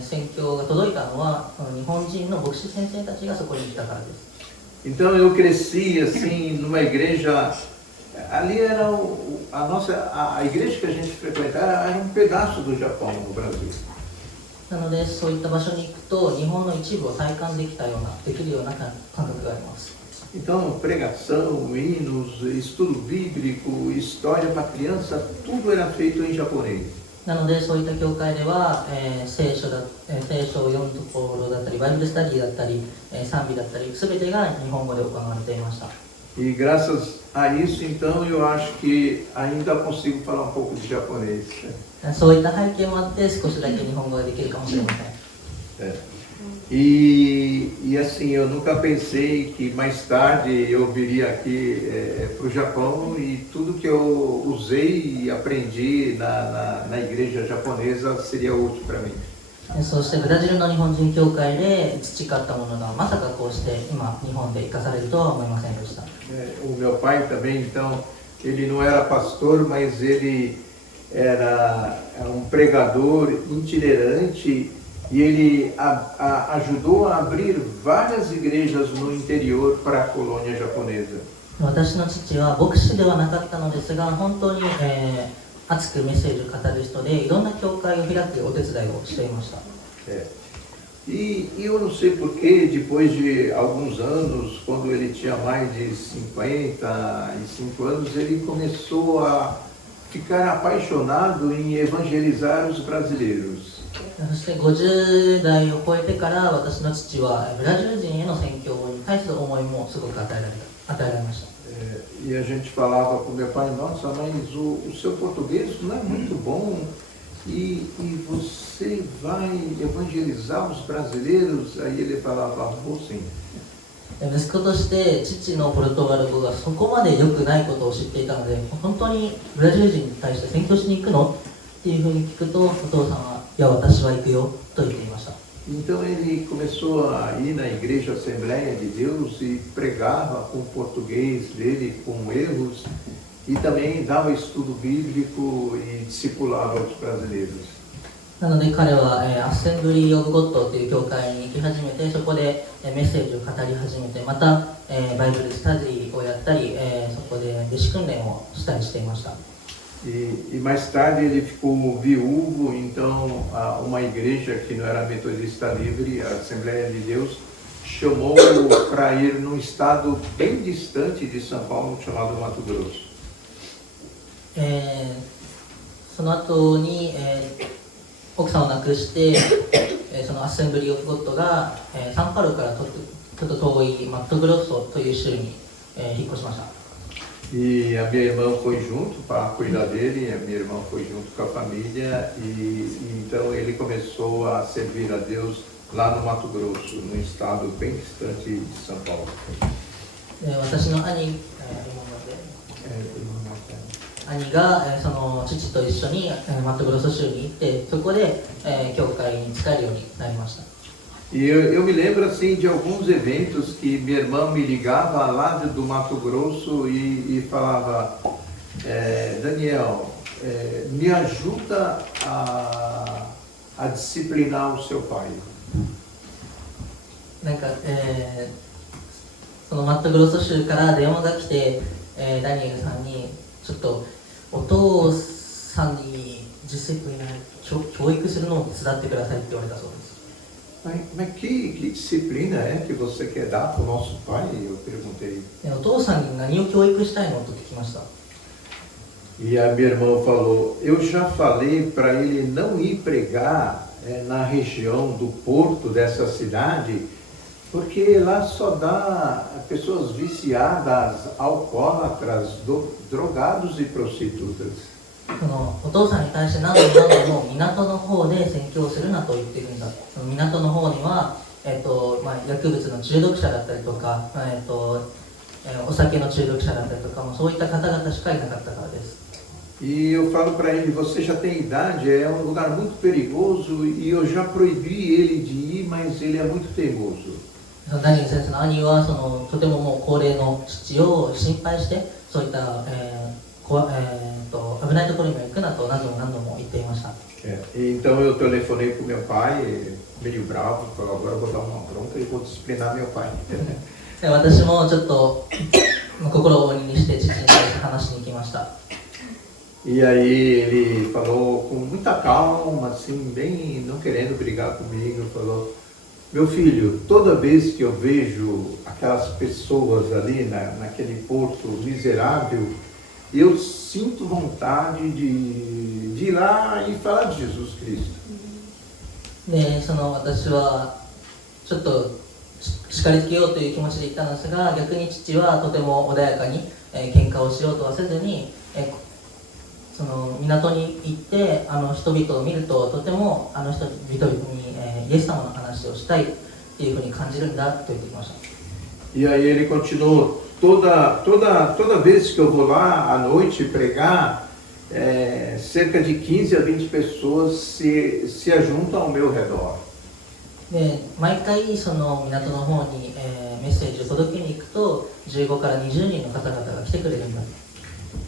宣教が届いたのは日本人の牧師先生たちがそこに来たからです。Então eu cresci assim numa igreja, ali era a igreja que a gente frequentava era um pedaço do Japão no Brasil. なのでそういった場所に行くと日本の一部を体感できるような感覚があります。Então, pregação, hinos, estudo bíblico, história para criança, tudo era feito em japonês. なのでそういった教会では、聖書を読むところだったり、バイブルスタディだったり、賛美だったり、すべてが日本語で行われていました。E graças a isso, então, eu acho que ainda consigo falar um pouco de japonês. そういった背景もあって少しだけ日本語ができるかもしれません。E assim, eu nunca pensei que mais tarde eu viria aqui para o Japão e tudo que eu usei e aprendi na igreja japonesa seria útil para mim. そしてブラジルの日本人教会で培ったものがまさかこうして今日本で生かされるとは思いませんでした。O meu pai também, então, ele não era pastor, mas ele era um pregador itinerante e ele ajudou a abrir várias igrejas no interior para a colônia japonesa. 私の父は牧師ではなかったのですが、本当に、熱くメッセージを語る人で、いろんな教会を開くお手伝いをしていました。E eu não sei porquê, depois de alguns anos, quando ele tinha mais de 55 anos, ele começou a ficar apaixonado em evangelizar os brasileiros. そして50代を超えてから私の父はブラジル人への宣教に対する思いもすごく与えられました。E a gente falava com meu pai, nossa, mas o seu português não é muito bom e você vai evangelizar os brasileiros? Aí ele falava, vou sim. 息子として父のポルトガル語がそこまで良くないことを知っていたので、本当にブラジル人に対して宣教しに行くのっていうふうに聞くと、お父さんは、いや、私は行くよと言っていました。Então ele começou a ir na igreja Assembleia de Deus e pregava com o português dele, com erros, e também dava estudo bíblico e discipulava os brasileiros. なので彼は、アッセンブリー・オブ・ゴッドという教会に行き始めて、そこで、メッセージを語り始めて、また、バイブルスタディをやったり、そこで弟子訓練をしたりしていました。E mais tarde ele ficou viúvo, então uma igreja que não era metodista livre, a Assembleia de Deus, chamou para ir num estado bem distante de São Paulo, chamado Mato Grosso. その後に、奥さんを亡くして、そのアッセンブリー・オブ・ゴッドが、サンパウロからちょっと遠いマットグロッソという州に、引っ越しました。E a minha irmã foi junto para cuidar dele, a minha irmã foi junto com a família e então ele começou a servir a Deus lá no Mato Grosso, num estado bem distante de São Paulo. 私の兄、兄が、その父と一緒に、マットグロス州に行ってそこで、教会に使えるようになりました。E eu me lembro assim de alguns eventos que minha irmã me ligava lá do Mato Grosso e falava, Daniel, me ajuda a disciplinar o seu pai. なんか、そのマットグロス州から電話が来て、ダニエルさんにちょっとお父さんに実績教育するのを手伝ってくださいって言われたそうです。Mas que disciplina é que você quer dar para o nosso pai? Eu perguntei. お父さんに何を教育したいのと聞きました。 E a minha irmã falou, eu já falei para ele não ir pregar na região do porto dessa cidade, porque lá só dá pessoas viciadas, alcoólatras, drogados e prostitutas. そのお父さんに対して何度も港の方で宣教するなと言っているんだ。その港の方には、薬物の中毒者だったりとか、お酒の中毒者だったりとか、そういった方々しかいなかったからです。 E eu falo para ele, você já tem idade, é um lugar muito perigoso e eu já proibi ele de ir, mas ele é muito teimoso. ダニエル先生の兄はとてももう高齢の父を心配してそういった、危ないところには行くなと何度も言っていました。 Então eu telefonei para o meu pai, meio bravo, falou, agora eu vou dar uma bronca e vou disciplinar meu pai. 私もちょっと心を鬼にして父に対して話しに行きました。 E aí ele falou com muita calma, assim, bem não querendo brigar comigo, falou, meu filho, toda vez que eu vejo aquelas pessoas ali naquele porto miserável, eu sinto vontade de ir lá e falar de Jesus Cristo. で、私はちょっと叱りつけようという気持ちで言ったんですが、逆に父はとても穏やかに、喧嘩をしようとはせずに、その港に行って人々を見るととても人々に、イエス様の話をしたいっていうふうに感じるんだと言ってきました。 E aí ele continuou, toda vez que eu vou lá à noite pregar, cerca de 15 a 20 pessoas se ajuntam ao meu redor. で、毎回その港の方に、メッセージを届けに行くと15から20人の方々が来てくれるんだ。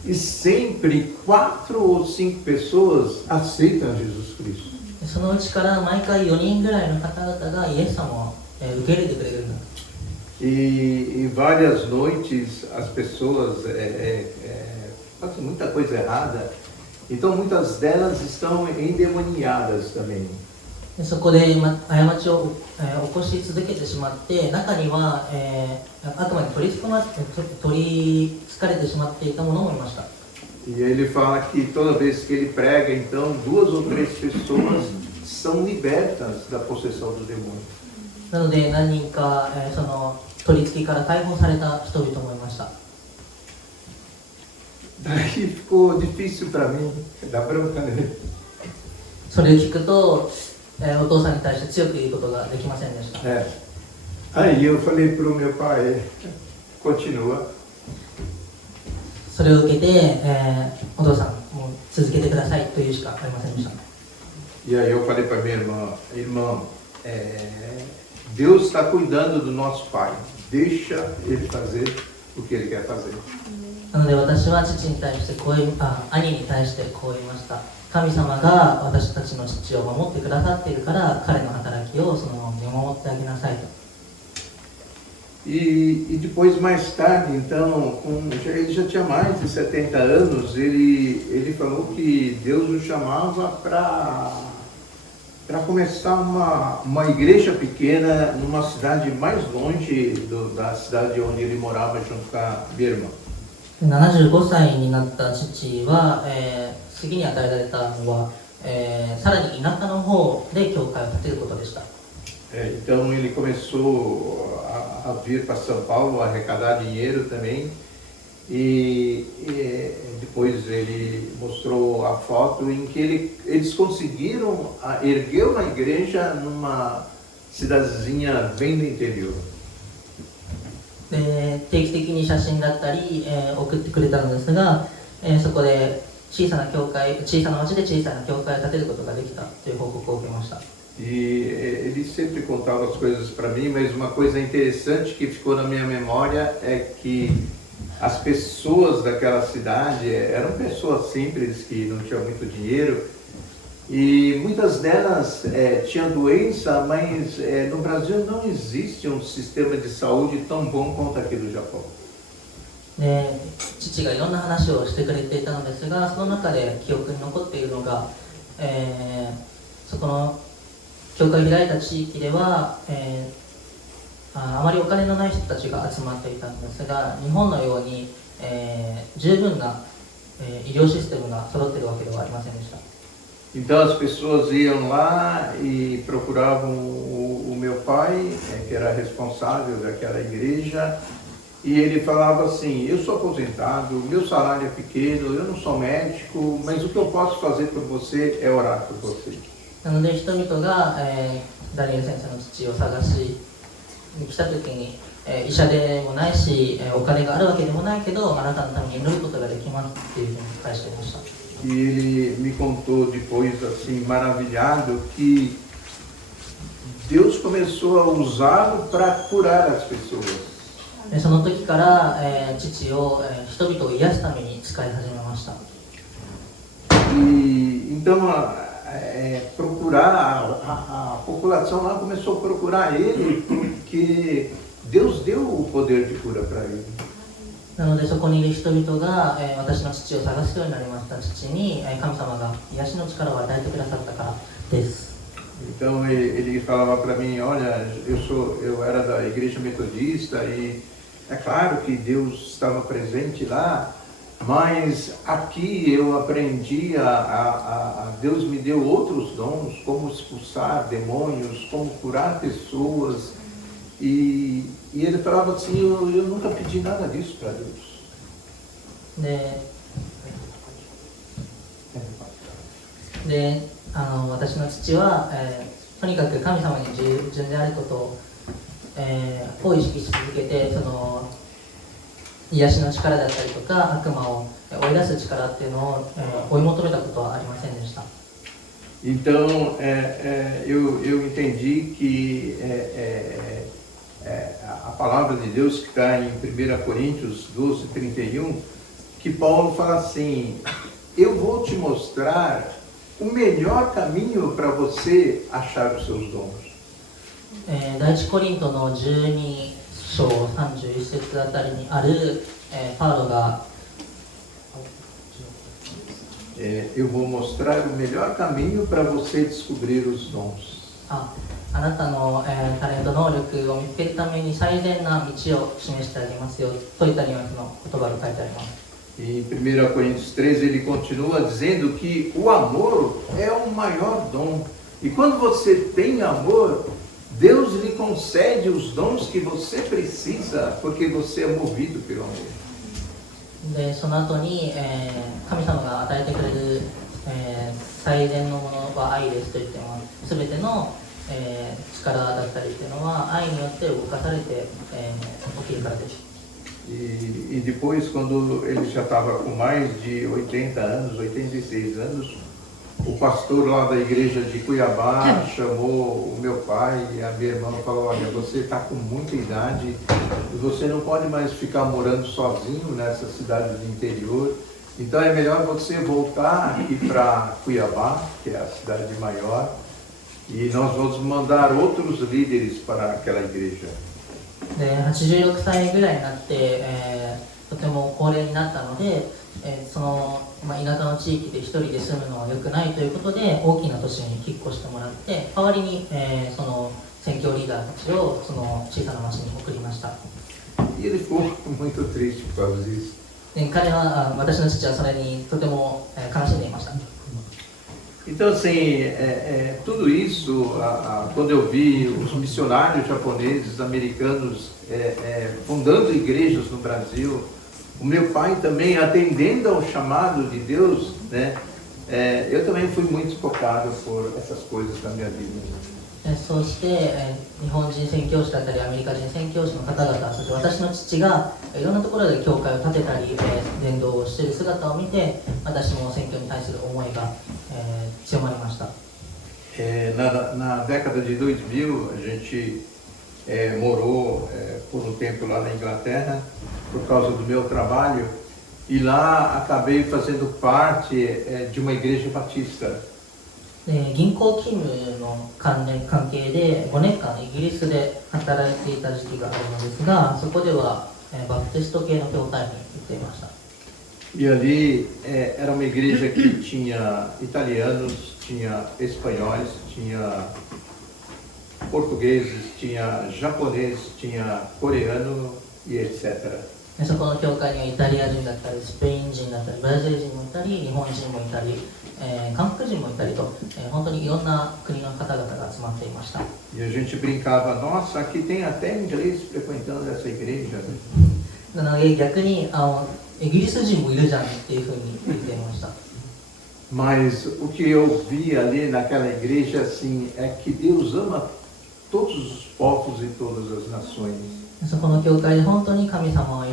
E sempre 4 ou 5 pessoas aceitam Jesus Cristo. そのうちから毎回4人ぐらいの方々がイエス様を、受け入れてくれるんだ。 E várias noites as pessoas fazem muita coisa errada, então muitas delas estão endemoniadas também. でそこで、過ちを、起こし続けてしまって中には、悪魔に取りつかれてしまっていた者もいました。 E ele fala que toda vez que ele prega, então 2 ou 3 pessoas são libertas da possessão do demônio. なので何人か、その取り付きから解放された人々もいました。 Daí ficou difícil para mim dar bronca nele. それを聞くと、お父さんに対して強く言うことができませんでした。 Aí eu falei para o meu pai, continua. それを受けて、お父さんもう続けてくださいというしかありませんでした。 E aí eu falei para minha irmã, Deus está cuidando do nosso pai, deixa ele fazer o que ele quer fazer. なので私は父に対して兄に対してこう言いました。神様が私たちの父を守ってくださっているから彼の働きを見守ってあげなさいと。 E depois, mais tarde, então, ele já tinha mais de 70 anos, ele falou que Deus o chamava para começar uma igreja pequena numa cidade mais longe da cidade onde ele morava junto com a minha irmã. 75歳になった父は、次に与えられたのは、さらに田舎の方で教会を建てることでした。 Então ele começou a vir para São Paulo, arrecadar dinheiro também, e depois ele mostrou a foto em que eles conseguiram erguer uma igreja numa cidadezinha bem do interior. で定期的に写真だったり、送ってくれたのですが、そこで小さな町で小さな教会を建てることができたという報告を受けました。E ele sempre contava as coisas para mim, mas uma coisa interessante que ficou na minha memória é que as pessoas daquela cidade eram pessoas simples que não tinham muito dinheiro e muitas delas tinham doença, mas no Brasil não existe um sistema de saúde tão bom quanto aqui do Japão. で父がいろんな話をしてくれていたのですが、その中で記憶に残っているのが、そこの教会を開いた地域では、あまりお金のない人たちが集まっていたんですが、日本のように、十分な、医療システムが揃っているわけではありませんでした。Então as pessoas iam lá e procuravam o meu pai, que era responsável daquela igreja, e ele falava assim: eu sou aposentado, meu salário é pequeno, eu não sou médico, mas o que eu posso fazer por você é orar por você. なので人々が、ダニエル先生の父を探しに来た時に、医者でもないし、お金があるわけでもないけど、あなたのために祈ることができますっていうふうに返していました。E ele me contou depois, assim, maravilhado, que Deus começou a usá-lo para curar as pessoas. その時から、父を、人々を癒すために使い始めました。E então a população lá começou a procurar ele porque Deus deu o poder de cura para ele. なのでそこにいる人々が、私の父を探すようになりました。父に、神様が癒しの力を与えてくださったからです。Então ele falava para mim: olha, eu era da igreja metodista e é claro que Deus estava presente lá, mas aqui eu aprendi Deus me deu outros dons, como expulsar demônios, como curar pessoas. E ele falava assim: eu nunca pedi nada disso para Deus. で、私の父は、とにかく神様に従順であることを、意識し続けて、その癒しの力だったりとか悪魔を追い出す力っていうのを、追い求めたことはありませんでした。Então eu entendi que a palavra de Deus que está em 1 Coríntios 12:31, que Paulo fala assim: eu vou te mostrar o melhor caminho para você achar os seus dons. 第一コリントの12章31節あたりにある、パウロがeu vou mostrar o melhor caminho para você descobrir os dons. あなたの、タレント能力を見つけるために最善な道を示してあげますよといったニュアンスの言葉が書いてあります。Em 1 Coríntios 13 ele continua dizendo que o amor é o maior dom. E quando você tem amor, Deus lhe concede os dons que você precisa, porque você é movido pelo amor. でその後に、神様が与えてくれる、最善のものは愛ですと言っても、すべての、力だったりっていうのは愛によって動かされて、起きるからです。E depois, quando ele já estava com mais de 80 anos, 86 anos, o pastor lá da igreja de Cuiabá chamou o meu pai e a minha irmã e falou: olha, você está com muita idade e você não pode mais ficar morando sozinho nessa cidade do interior, então é melhor você voltar aqui para Cuiabá, que é a cidade maior, e nós vamos mandar outros líderes para aquela igreja. で86歳ぐらいになって、とても高齢になったので、その田舎の地域で一人で住むのは良くないということで大きな都市に引っ越してもらって、代わりに、その宣教リーダーたちをその小さな町に送りました。E ele ficou muito triste por causa disso. で彼は私の父はそれにとても悲しんでいました。Então, assim, tudo isso, quando eu vi os missionários japoneses, americanos, fundando igrejas no Brasil, o meu pai também atendendo ao chamado de Deus, né, eu também fui muito tocado por essas coisas da minha vida. そうして、日本人宣教師だったりアメリカ人宣教師の方々、そして私の父がいろんなところで教会を建てたり、伝道をしている姿を見て、私も宣教に対する思いが、強まりました。Na década de 2000, a gente morou por um tempo lá na Inglaterra, por causa do meu trabalho, e lá acabei fazendo parte de uma igreja batista. 銀行勤務の関係で5年間イギリスで働いていた時期があるのですが、そこではバプテスト系の教会に行っていました。 E ali era uma igreja que tinha italianos, tinha espanhóis, tinha portugueses, tinha japoneses, tinha coreano e etc. そこの教会にはイタリア人だったり、スペイン人だったり、ブラジル人もいたり、日本人もいたり、韓国人もいたりと、本当にいろんな国の方々が集まっていました。 E a gente brincava, nossa, aqui tem até inglês frequentando essa igreja. なので逆にイギリス人もいるじゃんっていうふうに言っていました。 Mas o que eu vi ali naquela igreja assim é que Deus ama todos os povos e todas as nações. そこの教会で本当に神様は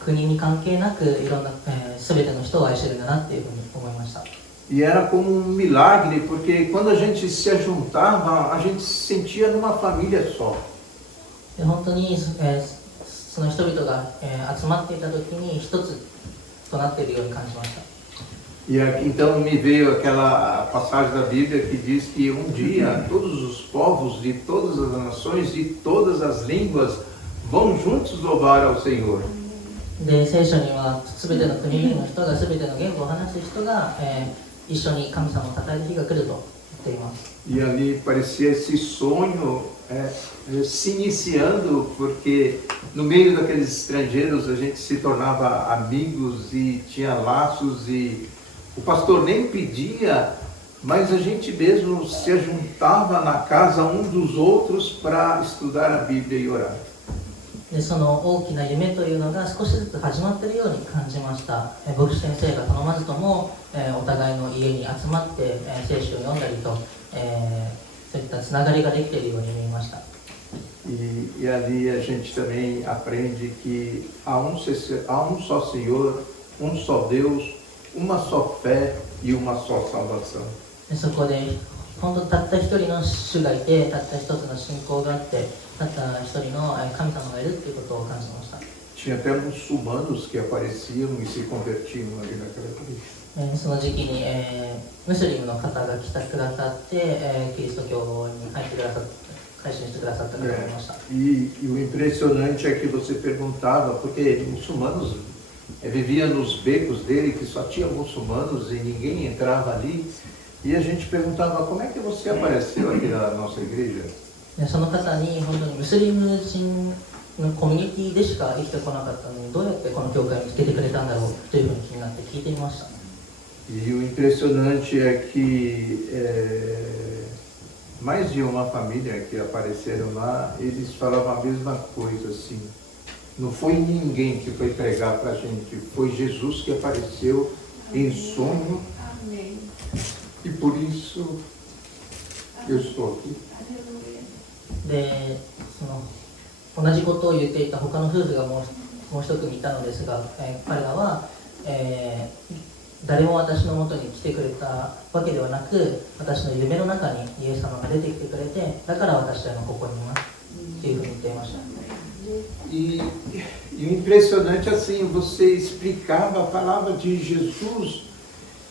国に関係なくいろんな、全ての人を愛してるんだなっていうふうに思いました。 E era como um milagre, porque quando a gente se ajuntava, a gente se sentia numa família só. で本当に、その人々が、集まっていた時に一つとなっているように感じました。 E então me veio aquela passagem da Bíblia que diz que um dia todos os povos de todas as nações, de todas as línguas, vão juntos louvar ao Senhor. で聖書には全ての国々の人が全ての言語を話す人が、一緒に神様を称える日が来ると言っています。 E ali parecia esse sonho se iniciando, porque no meio daqueles estrangeiros a gente se tornava amigos e tinha laços e o pastor nem pedia, mas a gente mesmo se ajuntava na casa um dos outros para estudar a Bíblia e orar. でその大きな夢というのが少しずつ始まっているように感じました。牧師先生が頼まずとも、お互いの家に集まって、聖書を読んだりと、そういったつながりができているように見えました。 E ali a gente também aprende que há um só Senhor, um só Deus, uma só fé e uma só salvação. でそこで本当たった一人の主がいて、たった一つの信仰があって、たった一人の神様がいるということを感じました。 Tinha até muçulmanos que apareciam e se convertiam ali naquela igreja. その時期に、ムスリムの方が来てくださって、キリスト教に入ってくださって、改心してくださった方がいました。 E o impressionante é que você perguntava, porque muçulmanos vivia nos becos dele, que só tinha muçulmanos e ninguém entrava ali. E a gente perguntava, como é que você apareceu aqui na nossa igreja? その方に本当にムスリム人のコミュニティでしか生きてこなかったのに、どうやってこの教会に来てくれたんだろうというふうに気になって聞いてみました。 E o impressionante é que mais de uma família que apareceram lá, eles falavam a mesma coisa, assim. Não foi ninguém que foi pregar para a gente, foi Jesus que apareceu em sonho. E por isso eu estou aqui. で同じことを言っていた他の夫婦がもう一組いたのですが、彼らは、誰も私のもとに来てくれたわけではなく、私の夢の中にイエス様が出てきてくれて、だから私はここにいますというふうに言っていました。 E o impressionante assim, você explicava, falava de Jesus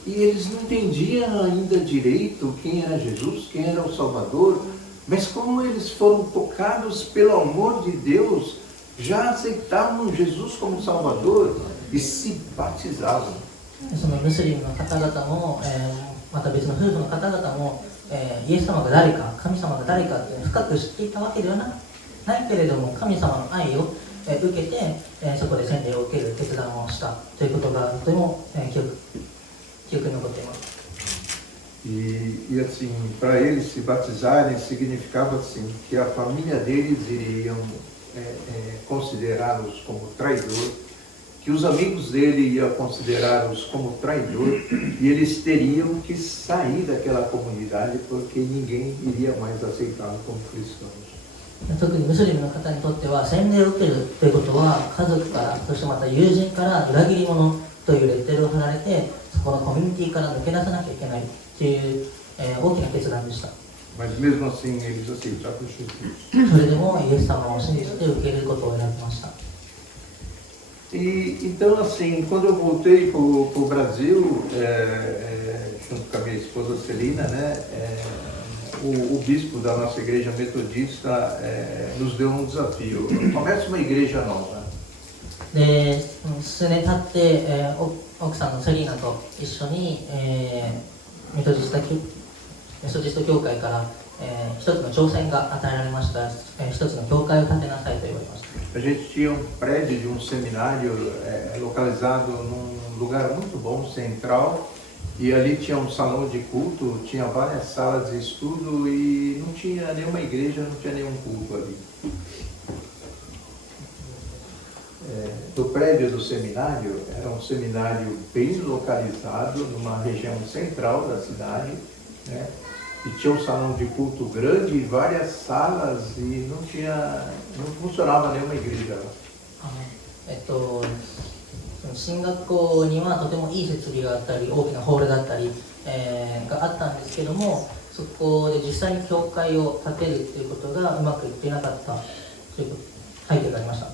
e eles não entendiam ainda direito quem era Jesus, quem era o Salvador, mas como eles foram tocados pelo amor de Deus, já aceitavam Jesus como Salvador e se batizavam. そのムスリムの方々も、また別の夫婦の方々も、イエス様が誰か、神様が誰かって深く知っていたわけではないけれども、神様の愛を、受けて、そこで洗礼を受ける決断をしたということがとても、記憶に残っています。 E assim, para eles se batizarem significava assim, que a família deles iriam considerá-los como traidor, que os amigos dele iam considerá-los como traidor e eles teriam que sair daquela comunidade porque ninguém iria mais aceitá-los como cristãos. 特にムスリムの方にとっては洗礼を受けるということは家族からそしてまた友人から裏切り者というレッテルを貼られてそこのコミュニティから抜け出さなきゃいけないという、大きな決断でした。 Mas mesmo assim eles aceitaram Jesus. それでもイエス様を信じて受け入れることを選びました。 E então assim, quando eu voltei para o Brasil, junto com a minha esposa Celina, né, o bispo da nossa igreja metodista nos deu um desafio. Comece uma igreja nova. で、数年経って、奥さんのセリーナと一緒に、メソジスト教会から、一つの挑戦が与えられました、一つの教会を建てなさいと言われました。 A gente tinha um prédio de um seminário localizado num lugar muito bom, central, e ali tinha um salão de culto, tinha várias salas de estudo e não tinha nenhuma igreja, não tinha nenhum culto ali. No prédio do seminário, era um seminário bem localizado, numa região central da cidade, né? E tinha um salão de culto grande, várias salas e não funcionava nenhuma igreja lá. 進学校にはとてもいい設備があったり大きなホールだったり、があったんですけどもそこで実際に教会を建てるということがうまくいっていなかったという背景がありました。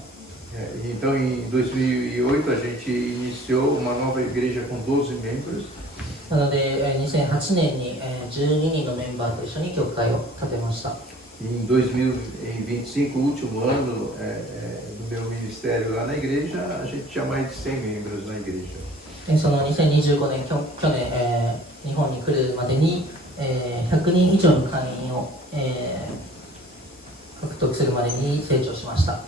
Então, em 2008, a gente iniciou uma nova igreja com 12 membros. なので、2008年に12人のメンバーと一緒に教会を建てました。 Em 2025, o último ano do meu ministério lá na igreja, a gente tinha mais de 100 membros na igreja. その2025年、去年、日本に来るまでに、100人以上の会員を、獲得するまでに成長しました。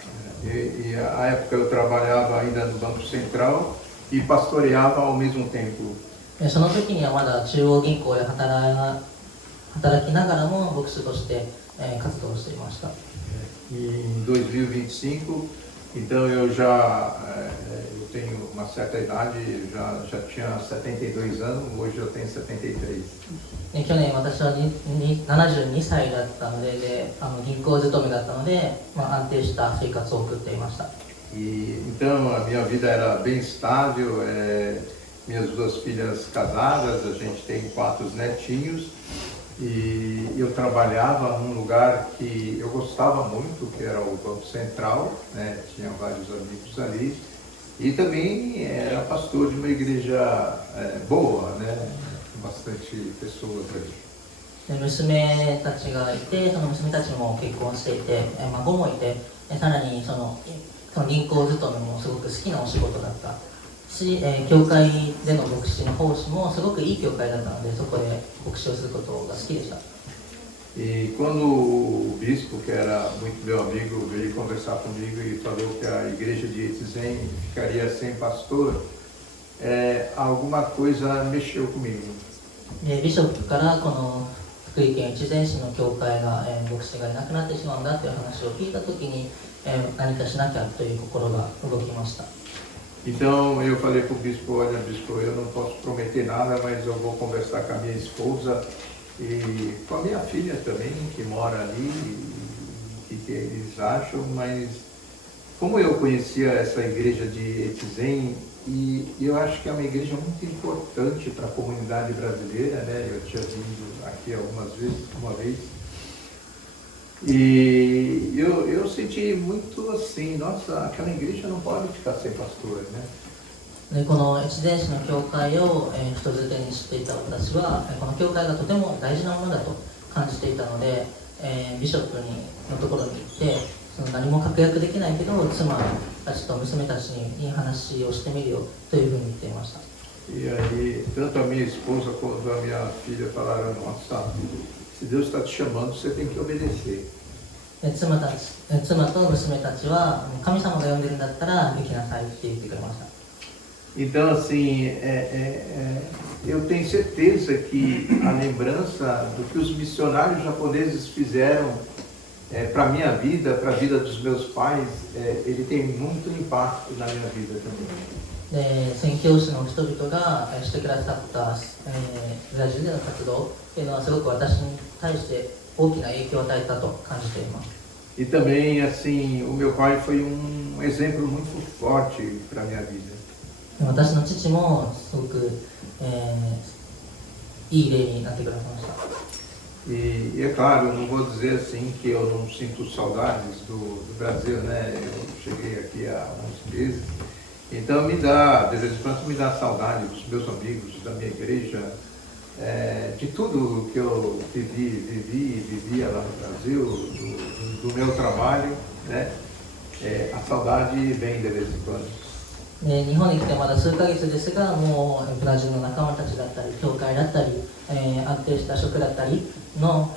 E à época eu trabalhava ainda no Banco Central e pastoreava ao mesmo tempo. その時にはまだ中央銀行で働きながらも牧師として、活動していました。 Em 2025, então eu tenho uma certa idade, já tinha 72 anos, hoje eu tenho 73. 去年私は72歳だったので、銀行勤めだったので、安定した生活を送っていました。 E então a minha vida era bem estável, minhas duas filhas casadas, a gente tem 4 netinhos e eu trabalhava num lugar que eu gostava muito, que era o Banco Central, né? Tinha vários amigos ali e também era pastor de uma igreja boa, né? Bastante pessoas ali. 娘たちがいて、その娘たちも結婚していて、孫もいて、さらにその銀行勤めもすごく好きなお仕事だったし、教会での牧師の奉仕もすごくいい教会だったので、そこで牧師をすることが好きでした。 E quando o bispo, que era muito meu amigo, veio conversar comigo e falou que a igreja de Etizen ficaria sem pastor, alguma coisa mexeu comigo. ビショップからこの福井県越前市の教会が、牧師がいなくなってしまうんだという話を聞いたときに、何かしなきゃという心が動きました。 Então eu falei para o bispo, olha bispo, eu não posso prometer nada, mas eu vou conversar com a minha esposa e com a minha filha também, que mora ali, o que eles acham, mas como eu conhecia essa igreja de Etizen, e eu acho que é uma igreja muito importante para a comunidade brasileira, né? Eu tinha vindo aqui algumas vezes, uma vez, e eu senti muito assim, nossa, aquela igreja não pode ficar sem pastor, né? でこの越前市の教会を、人づてにしていた私は、この教会がとても大事なものだと感じていたので、ビショップのところに行ってその何も確約できないけど妻たちと娘たちにいい話をしてみるよというふうに言っていました。 E aí, tanto a minha esposa quanto a minha filha falaram, nossa, se Deus está te chamando, você tem que obedecer. 妻と娘たちは神様が呼んでるんだったら行きなさいって言ってくれました。 Então, assim, eu tenho certeza que a lembrança do que os missionários japoneses fizeram para a minha vida, para a vida dos meus pais, ele tem muito impacto na minha vida também. で宣教師の人々がしてくださった、ブラジルでの活動っていうのはすごく私に対して大きな影響を与えたと感じています。 E também, assim, o meu pai foi exemplo muito forte para a minha vida. 私の父もすごく、いい例になってくださいました。 E é claro, eu não vou dizer assim que eu não sinto saudades do Brasil, né? Eu cheguei aqui há uns meses, então de vez em quando me dá saudade dos meus amigos, da minha igreja, de tudo que eu vivia lá no Brasil, do meu trabalho, né? A saudade vem de vez em quando. 日本に来てまだ数ヶ月ですが、もうブラジルの仲間たちだったり、教会だったり、安定した職だったりの、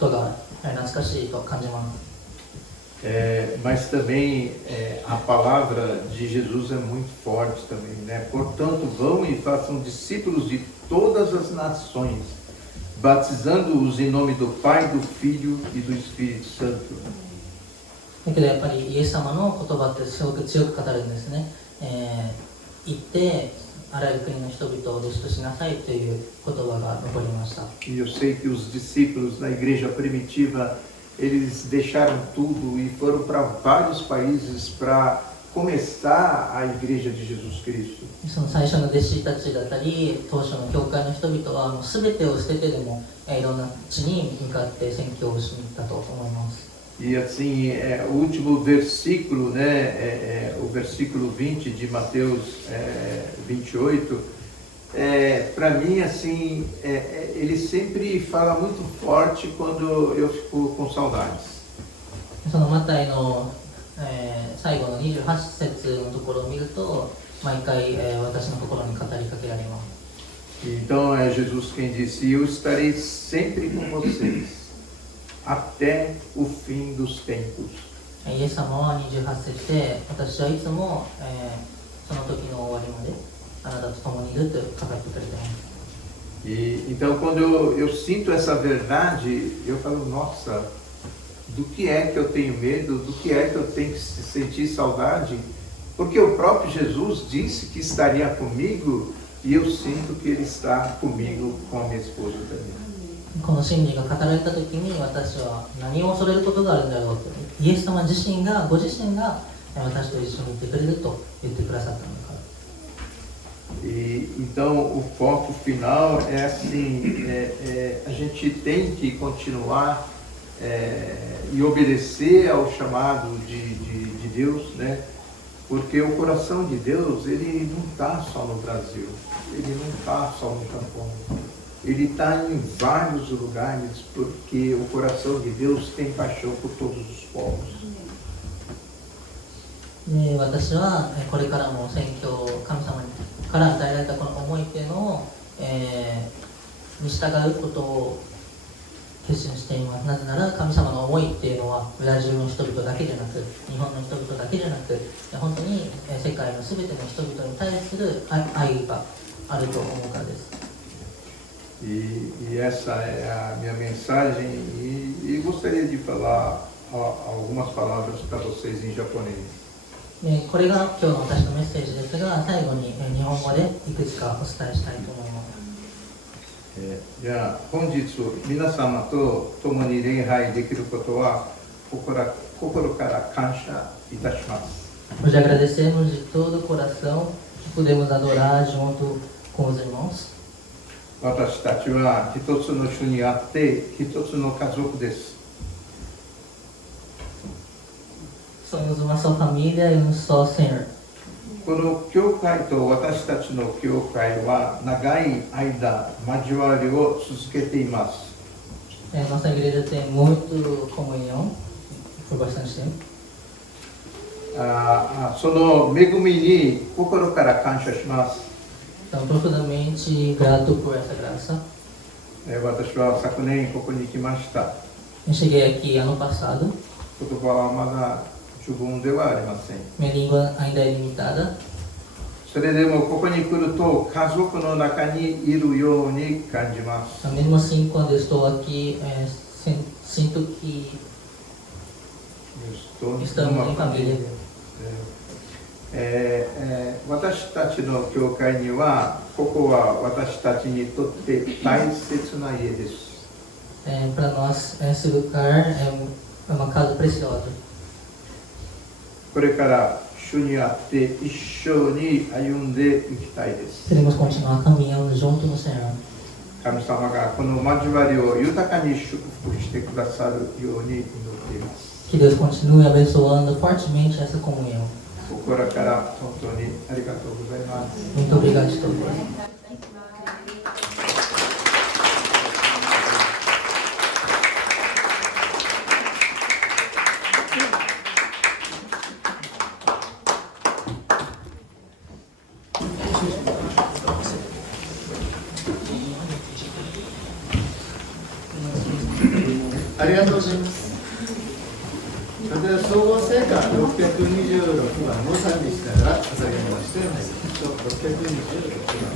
ことが懐かしいと感じます。 Mas também a palavra de Jesus é muito forte também, né? Portanto, vão e façam discípulos de todas as nações, batizando-os em nome do Pai, do Filho e do Espírito Santo. だけどやっぱりイエス様の言葉ってすごく強く語るんですね。行ってあらゆる国の人々を弟子としなさいという言葉が残りました。 E eu sei que os discípulos na igreja primitiva, eles deixaram tudo e foram para vários países para começar a igreja de Jesus Cristo. その最初の弟子たちだったり、当初の教会の人々はもう全てを捨ててでもいろんな地に向かって宣教をしに行ったと思います。 E assim, o último versículo, né, o versículo 20 de Mateus 28, para mim, assim, ele sempre fala muito forte quando eu fico com saudades. そのマタイの、最後の28節のところを見ると、毎回、私の心に語りかけられます。 Então é Jesus quem disse: eu estarei sempre com vocês até o fim dos tempos. イエス様は28節で、私はいつも、その時の終わりまであなたと共にいると語ってくれています。 E então quando eu sinto essa verdade, eu falo: nossa, do que é que eu tenho medo, do que é que eu tenho que sentir saudade? Porque o próprio Jesus disse que estaria comigo e eu sinto que Ele está comigo, com a minha esposa também. この真理が語られた時に、私は何を恐れることがあるんだろうと、イエス様自身が、ご自身が私と一緒にいてくれると言ってくださったのだから。 E então o foco final é assim, a gente tem que continuar e obedecer ao chamado de Deus, né? Porque o coração de Deus, ele não está só no Brasil, ele não está só no Japão, ele está em vários lugares, porque o coração de Deus tem paixão por todos os povos. で、私はこれからも宣教を神様から与えられたこの思いっていうのを、に従うことを決心しています。なぜなら神様の思いっていうのはブラジルの人々だけじゃなく、日本の人々だけじゃなく、本当に世界の全ての人々に対する愛があると思うからです。 E essa é a minha mensagem e gostaria de falar algumas palavras para vocês em japonês. で、これが今日の私のメッセージですが、最後に日本語でいくつかお伝えしたいと思います。じゃあ本日皆様と共に礼拝できることは心から感謝いたします。 Hoje agradecemos de todo o coração que podemos adorar junto com os irmãos. 私たちは一つの主にあって一つの家族です。 Somos uma só família e um só Senhor. この教会と私たちの教会は長い間交わりを続けています。 Nossa igreja tem muito comunhão por bastante tempo. その恵みに心から感謝します。 Então, profundamente grato por essa graça. 私は昨年ここに来ました。 Eu cheguei aqui ano passado. 言葉はまだ十分ではありません。 Minha língua ainda é limitada. それでもここに来ると家族の中にいるように感じます。 Mesmo assim, quando eu estou aqui, sinto que Estamos em família. 私たちの教会にはここは私たちにとって大切な家です。Para nós, esse lugar é uma casa preciosa. これから主にあって一生に歩んでいきたいです。 Queremos continuar caminhando junto no Senhor. 神様がこの交わりを豊かに祝福してくださるように祈っています。 Que Deus continue abençoando fortemente essa comunhão. 心から本当にありがとうございます。 Muito obrigado de todos. ありがとうございます。それでは総合聖歌626番を賛美しながら捧げましてまいりましょう。626番。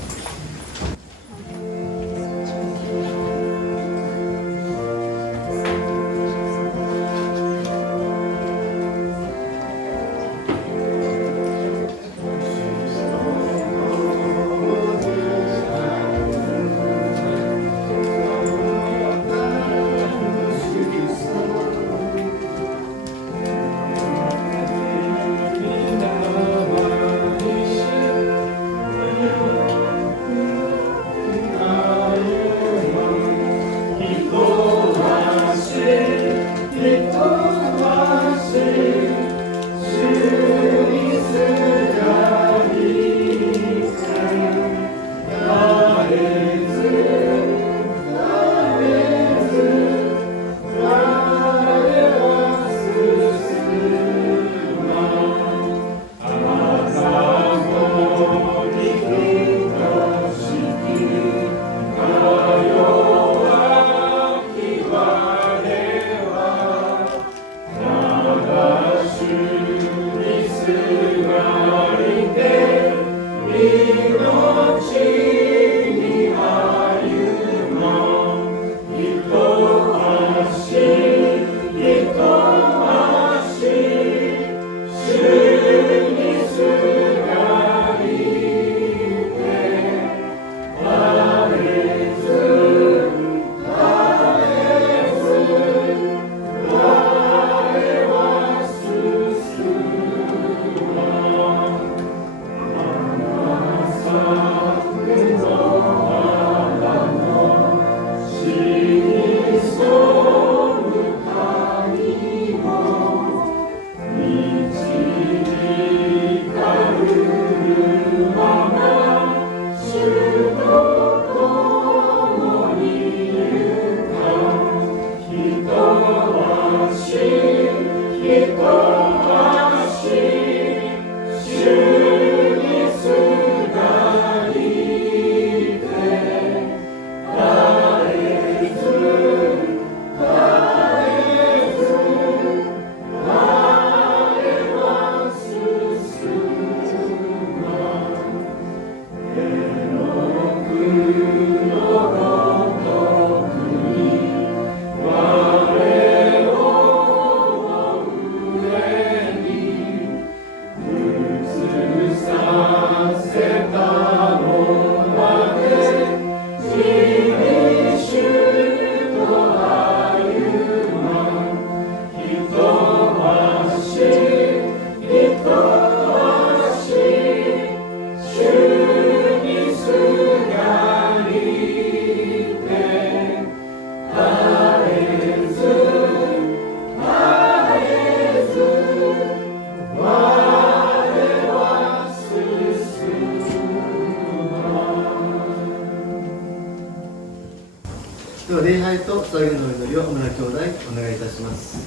では礼拝と最後の祈りを村兄弟お願いいたします。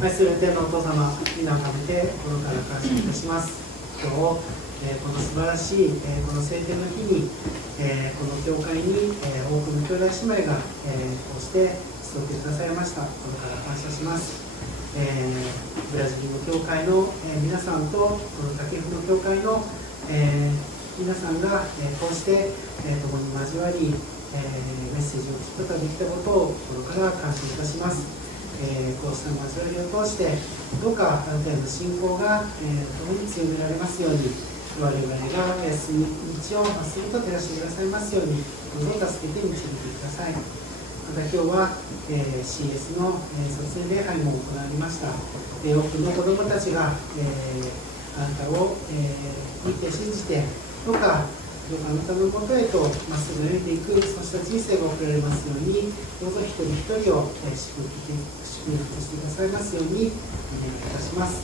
愛する天のお父様、皆を食べて心から感謝いたします。今日、この素晴らしい、この聖典の日に、この教会に、多くの兄弟姉妹が、こうして集ってくださいました。心から感謝します。ブラジルの教会の、皆さんとこの竹府の教会の、皆さんが、こうして、共に交わり、メッセージを聞くことができたことを心から感謝いたします。こうした交わりを通してどうかあなたへの信仰が、共に強められますように、我々が進む道をまっすぐと照らしてくださいますように、どうぞ助けて導いてください。また今日は、CS の、卒園礼拝も行われました。多くの子どもたちが、あなたを、見て信じて、どうかあなたのことへとまっすぐ歩いていく、そうした人生が送られますように、どうぞ一人一人を、祝福してくださいますようにお願いいたします。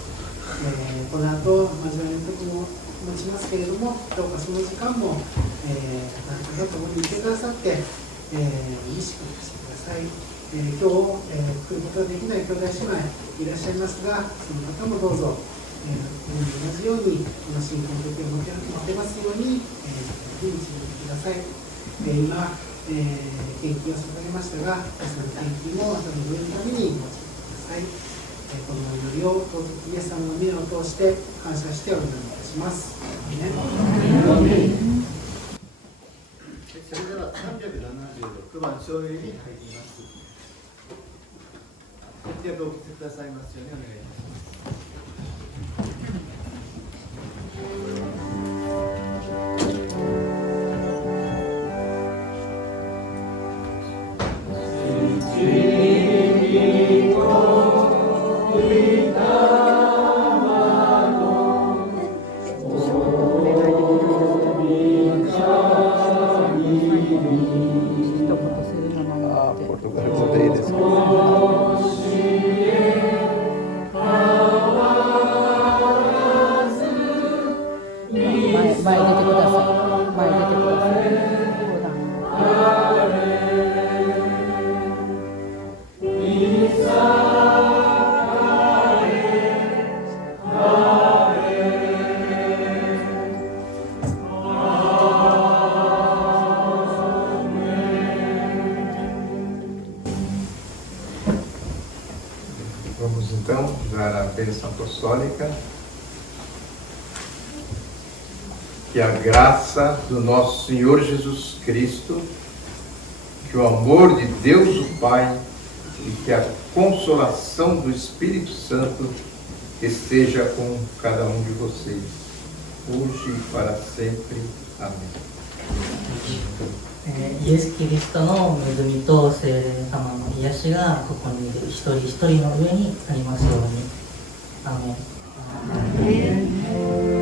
この後交わりの時も持ちますけれども、どうかその時間も、あなたが共にいてくださって、祝福してください。今日、来ることができない兄弟姉妹いらっしゃいますが、その方もどうぞ、同じようにこの信仰の時を持てますように、導いてください。今、献金を捧げましたが、その献金もまたの上のためにお持ちください。この祈りを尊きイエス様の皆を通して感謝してお祈りいたします。それでは376番章礼に入ります。お聞きくださいますようにお願いします。ポルトガル語でいいですか？前出てください。前出てください。Vamos então dar a bênção apostólica. Que a graça do nosso Senhor Jesus Cristo, que o amor de Deus o Pai e que a consolação do Espírito Santo esteja com cada um de vocês, hoje e para sempre. Amém. イエス・キリストの恵みと聖霊様の癒しがここにいる一人一人の上にありますように。アーメン。